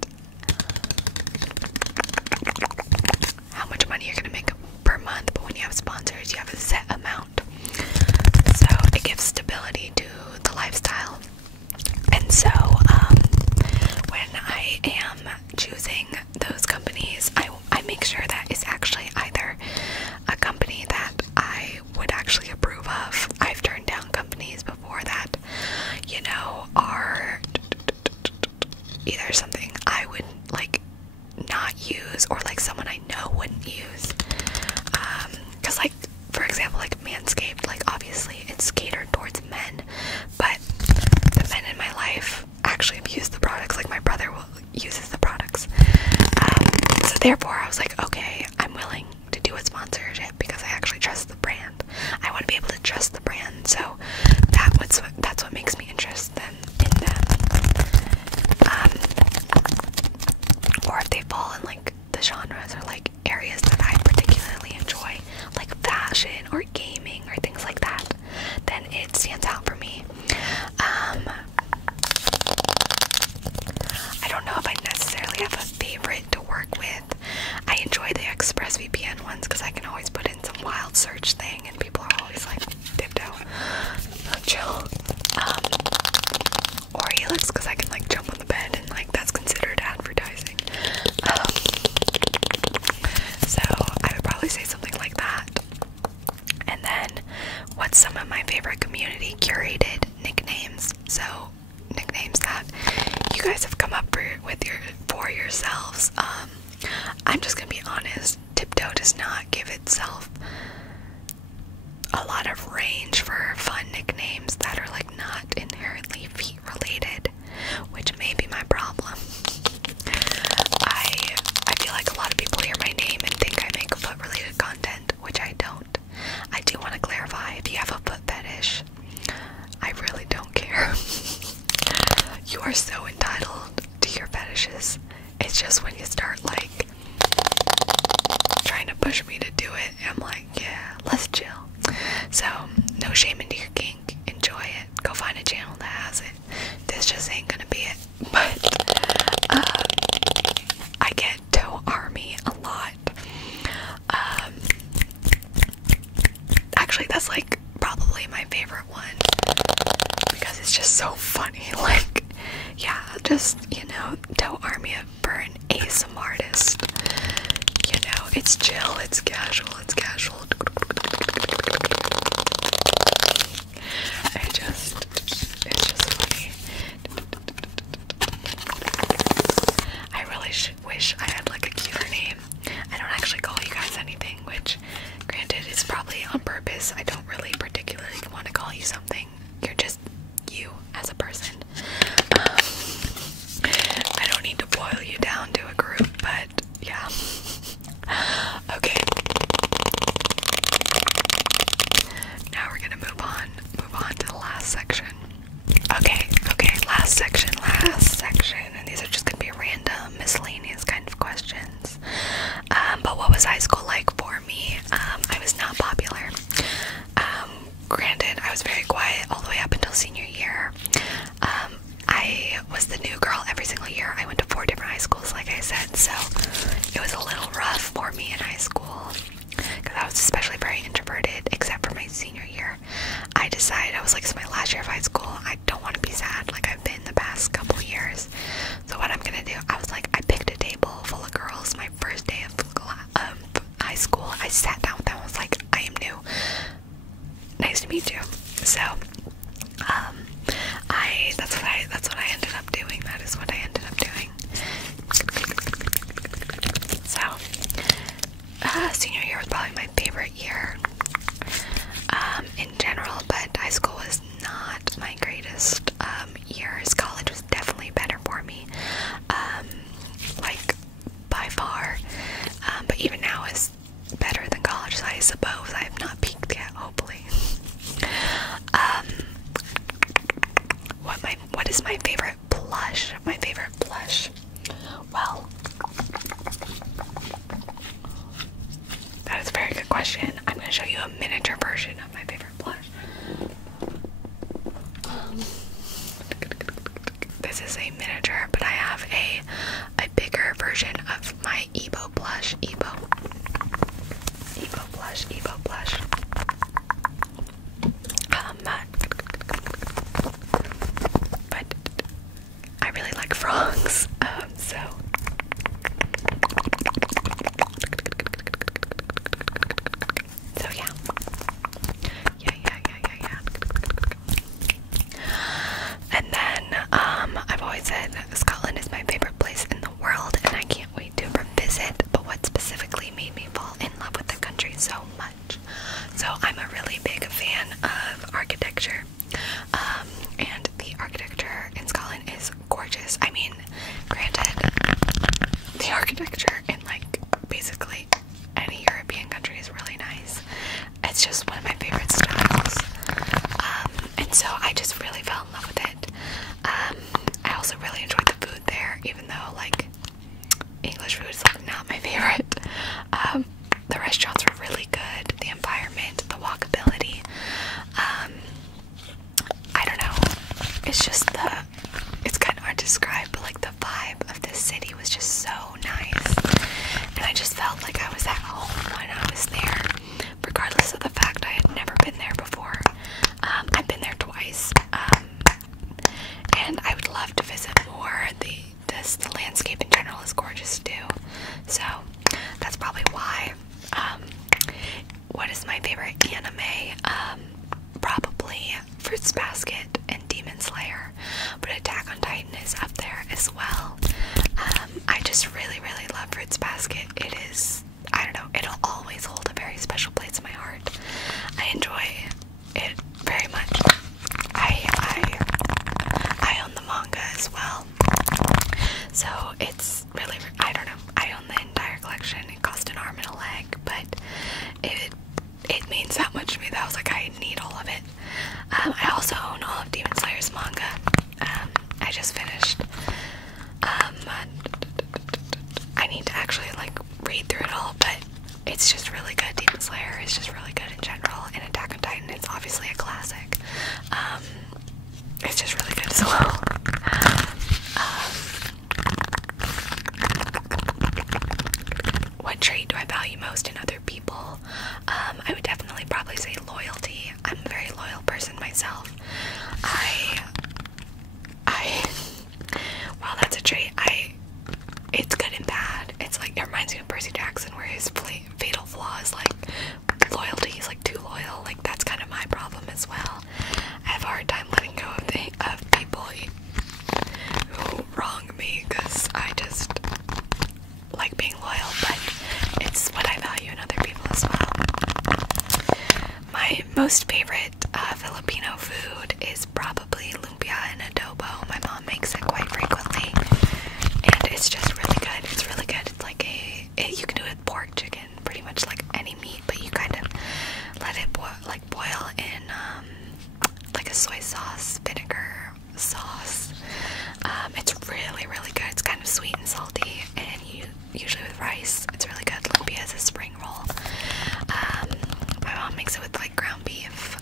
how much money you're gonna make per month, but when you have sponsors, you have a set amount. So it gives stability to the lifestyle. And so, when I am choosing those companies, I make sure that it's actually either a company that I would actually approve of. I've turned down companies before that, you know, are either something I would like not use, or like someone I know wouldn't use. Because like, for example, like Manscaped, like obviously it's catered towards men, but the men in my life actually have used the products. Like my brother uses the products. So therefore I was like, okay, I'm willing to do a sponsorship because I actually trust the brand. I want to be able to trust the brand, so that's what makes me interested in them. Or if they fall in like the genres or like areas that I particularly enjoy, like fashion or gaming or things like that, then it stands out for me. I don't know if I necessarily have a favorite to work with. I enjoy the ExpressVPN ones because I can always put in some wild search thing and people are always like, tiptoe, chill. Or Helix because I can like jump on the bed and like that's considered advertising. So I would probably say something like that. And then what's some of my favorite community curated nicknames? So nicknames that you guys have come up with for yourselves. I'm just gonna be honest, Tiptoe does not give itself a lot of range for fun nicknames that are like not inherently feet related, which may be my problem. I feel like a lot of people hear my name and think I make foot related content, which I don't. I do want to clarify, if you have a foot fetish, I really don't care. You are so entitled to your fetishes. It's just when you start like trying to push me to do it, I'm like, yeah, let's chill. So no shame into your kink. Enjoy it. Go find a channel that has it. This just ain't gonna be it. But I get Toe Army a lot. Actually, that's like probably my favorite one because it's just so funny. Like, yeah, just, you know, Toe Army for an ASMR artist. You know, it's chill, it's casual, it's casual. It's just funny. I really wish I had like so it was a little rough for me in high school because I was especially very introverted, except for my senior year. I decided, I was like, it's my last year of high school, I don't want to be sad like I've been the past couple years. So what I'm gonna do, I was like, I picked a table full of girls my first day of high school. I sat down with them, I was like, I am new, nice to meet you. So that's what I ended up doing. That is what I ended up doing. So senior year was probably my favorite year in general, but high school was not my greatest years. College was definitely better for me, like by far, but even now is better than college, so I suppose I have not peaked yet, hopefully. What is my favorite blush? My favorite blush, well, that is a very good question. I'm going to show you a miniature version of my favorite blush. This is a miniature, but I have a bigger version of my Ebo blush. Ebo blush. But I really like frogs, so yeah. And then I've always said Scotland is my favorite place in the world, and I can't wait to revisit. But what specifically made me fall in love with the country so much? So I'm a really big fan of architecture, and the architecture in Scotland is gorgeous. I mean, granted, the architecture in like basically any European country is really nice. It's just one of my favorite styles, and so I just really fell in love with it. I also really enjoyed the food there, even though like English food is like not my favorite. The restaurants were really good, the environment, the walkability. I don't know, it's kind of hard to describe, but like the vibe of this city was just so nice, and I just felt like I was at home when I was there, regardless of the fact I had never been there before. I've been there twice, and I would love to visit more. The landscape in general is gorgeous too, so that's probably why. What is my favorite anime? Probably Fruits Basket and Demon Slayer, but Attack on Titan is up there as well. I just really love Fruits Basket. It is, I don't know, it'll always hold a very special place in my heart. I enjoy it very much. I own the manga as well, so it's really, I don't know, I own the entire collection. It cost an arm and a leg, but it means that much to me that I was like, I need all of it. I also own all of Demon Slayer's manga. I just finished. I need to actually like read through it all, but it's just really good. Demon Slayer is just really good in general, and Attack on Titan is obviously a classic. It's just really good as well. What trait do I value most in other people? I would definitely probably say loyalty. I'm a very loyal person myself. Well, that's a trait. It's good and bad. It's like, it reminds me of Percy Jackson, where his fatal flaw is like loyalty. He's like too loyal. Like, that's kind of my problem as well. I have a hard time letting go of people who wrong me, because I just like being loyal, but it's what I value in other people as well. My most favorite Filipino food is probably lumpia and adobo. My mom makes it quite frequently, and it's just really good. It's really good. It's like you can do it with pork, chicken, pretty much like any meat, but you kind of let it boil in like a soy sauce, vinegar sauce. It's really good. It's kind of sweet and salty, and usually with rice. It's really good. Lumpia is a spring roll. My mom makes it with like ground beef,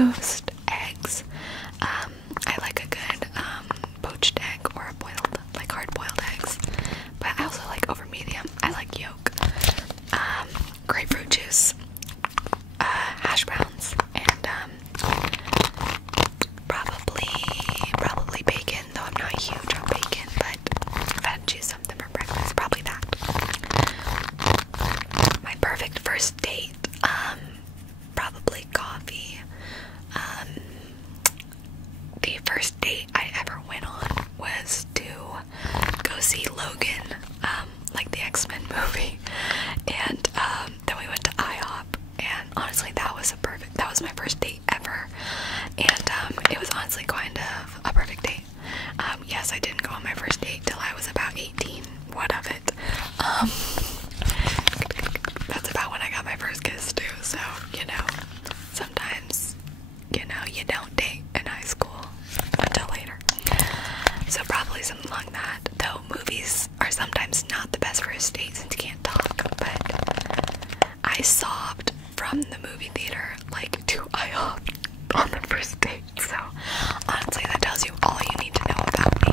toast, eggs. I like a good poached egg or a boiled, like hard-boiled eggs. But I also like over medium. I like yolk. Grapefruit juice, hash browns, and probably bacon. Though I'm not huge on bacon, but if I had to choose something for breakfast, probably that. My perfect first date, probably coffee. The first date I ever went on was to go see Logan, like the X-Men movie, and then we went to IHOP, and honestly that was my first date ever, and it was honestly kind of a perfect date. Yes, I didn't go on my first date till I was about 18. What of it? That's about when I got my first kiss too, so, you know, sometimes, you know, you don't date in high school until later. So probably something like that, though movies are sometimes not the best first date since you can't talk, but I sobbed from the movie theater, like, to IHOP on the first date, so honestly that tells you all you need to know about me.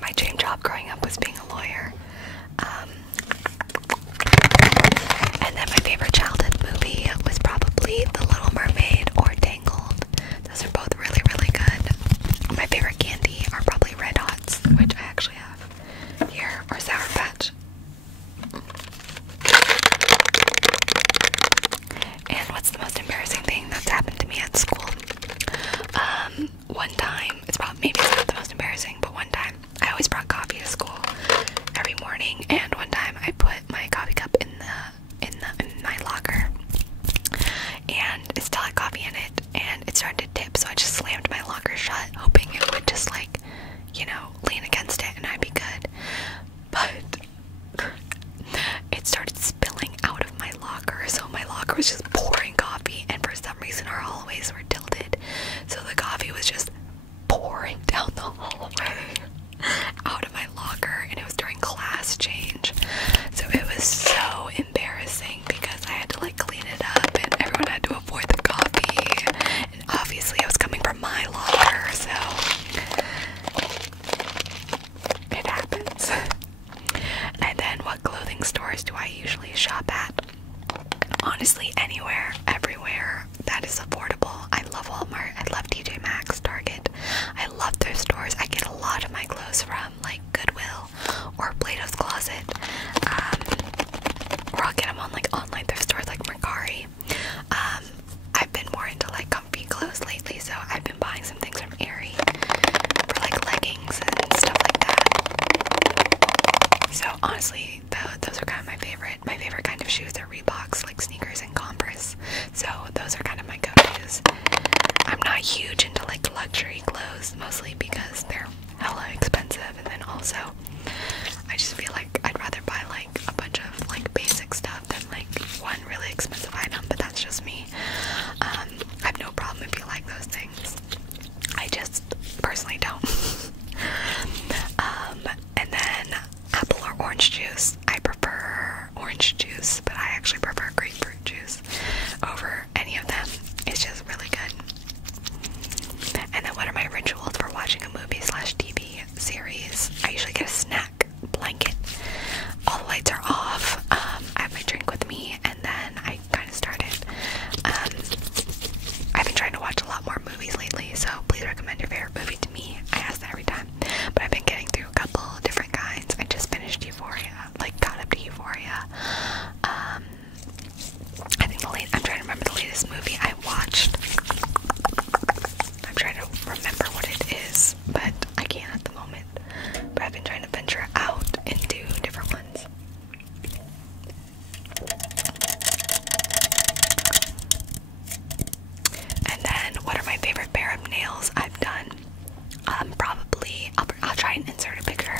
My dream job growing up was being a lawyer. And then my favorite childhood movie was probably The Little Mermaid or Tangled. Those are both really, really good. My favorite candy are probably Red Hots, which I actually have here, or Sour Patch. And what's the most embarrassing thing that's happened to me at school? One time, maybe it's not the most embarrassing, but one time, I always brought coffee to school every morning, and one time I put my coffee cup in my locker, and it still had coffee in it, and it started to tip, so I just slammed my locker shut, hoping it would just, like, you know, lean against it and I'd be good. But it started spilling out of my locker, so my locker was just pouring coffee, and for some reason our hallways were tilted, so the coffee was just pouring down the hallway out of my locker, and it was during class change, so it was so embarrassing because I had to, like, clean it up, and everyone had to avoid the coffee, and obviously it was coming from my locker, so it happens. And then what clothing stores do I usually shop at? Honestly, anywhere, everywhere that is affordable. I love Walmart, I love TJ Maxx, Target. I love those stores. I get a lot of my clothes from, like, Goodwill or Plato's Closet, or I'll get them on, like, online thrift stores like Mercari. I've been more into, like, comfy clothes lately, so I've been buying some things from Aerie for, like, leggings and stuff like that. So honestly, those are kind of my favorite. My favorite kind of shoes are Reeboks, like sneakers and Converse. So those are kind of my go-tos. I'm not huge into, like, luxury clothes, mostly because they're hella expensive, and then also I just feel like I'd rather buy, like, a bunch of, like, basic stuff than, like, one really expensive item, but that's just me. I have no problem if you like those things. I just personally don't. And then apple or orange juice. I prefer orange juice, but I actually prefer grapefruit juice over any of them. It's just really good. And then what are my rituals for watching a movie / TV series? I usually get a snack blanket. All the lights are off. I have my drink with me, and then I kind of started. I've been trying to watch a lot more movies lately, so please recommend your favorite movie to me. I ask that every time, but I've been getting through a couple different kinds. I just finished Euphoria, like, got up to Euphoria. I think I'm trying to remember the latest movie I watched. I'm trying to remember what it is, but I can't at the moment. But I've been trying to venture out into different ones. And then, what are my favorite pair of nails I've done? Probably, I'll try and insert a picture,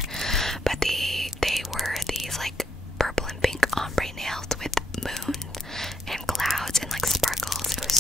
but they were these, like, purple and pink ombre nails with moon and clouds and, like, sparkles. It was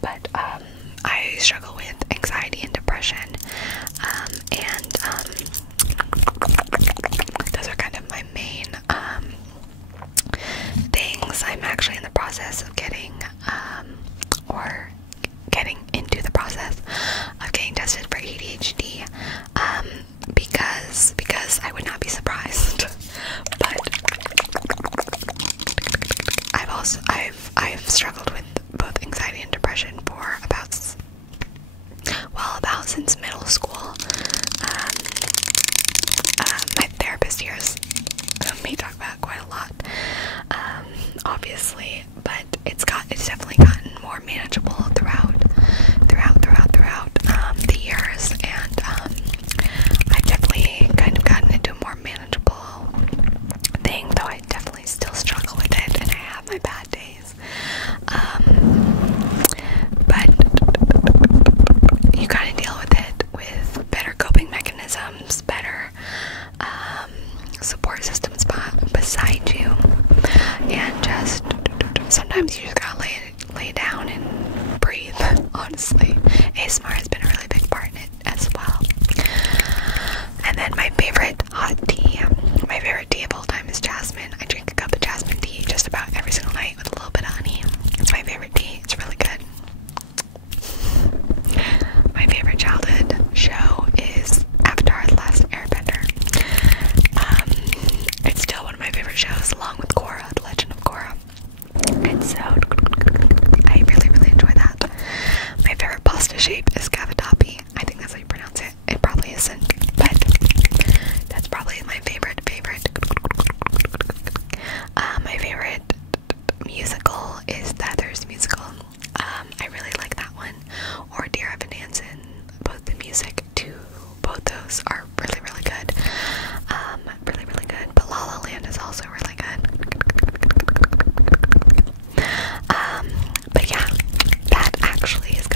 But I struggle with anxiety and depression, and those are kind of my main things. I'm actually in the process of getting into the process of getting tested for ADHD, because I would not be surprised. But I've struggled with both anxiety and depression for about since middle school. My therapist here has me talk about it quite a lot, obviously, but it's definitely gotten more manageable throughout the years, and I've definitely kind of gotten into a more manageable thing, though I definitely still struggle with it, and I have my bad days. But you kind of deal with it with better coping mechanisms, better support systems beside you, and just sometimes you just gotta lay down and breathe. Honestly, ASMR has been a really big part in it as well. And then my favorite tea of all time is jasmine. I drink a cup of jasmine tea just about every single night with a little bit of honey. It's my favorite tea. It's really good. My favorite childhood show is Avatar: The Last Airbender. It's still one of my favorite shows, along with Korra, The Legend of Korra. And so I really, really enjoy that. My favorite pasta shape is cavatappi. I think that's how you pronounce it. It probably isn't, but that's probably my favorite. My favorite musical is the Heathers musical. I really like that one. Or Dear Evan Hansen. Both the music to both those are really, really good. Really, really good. But La La Land is also really good. But yeah, that actually is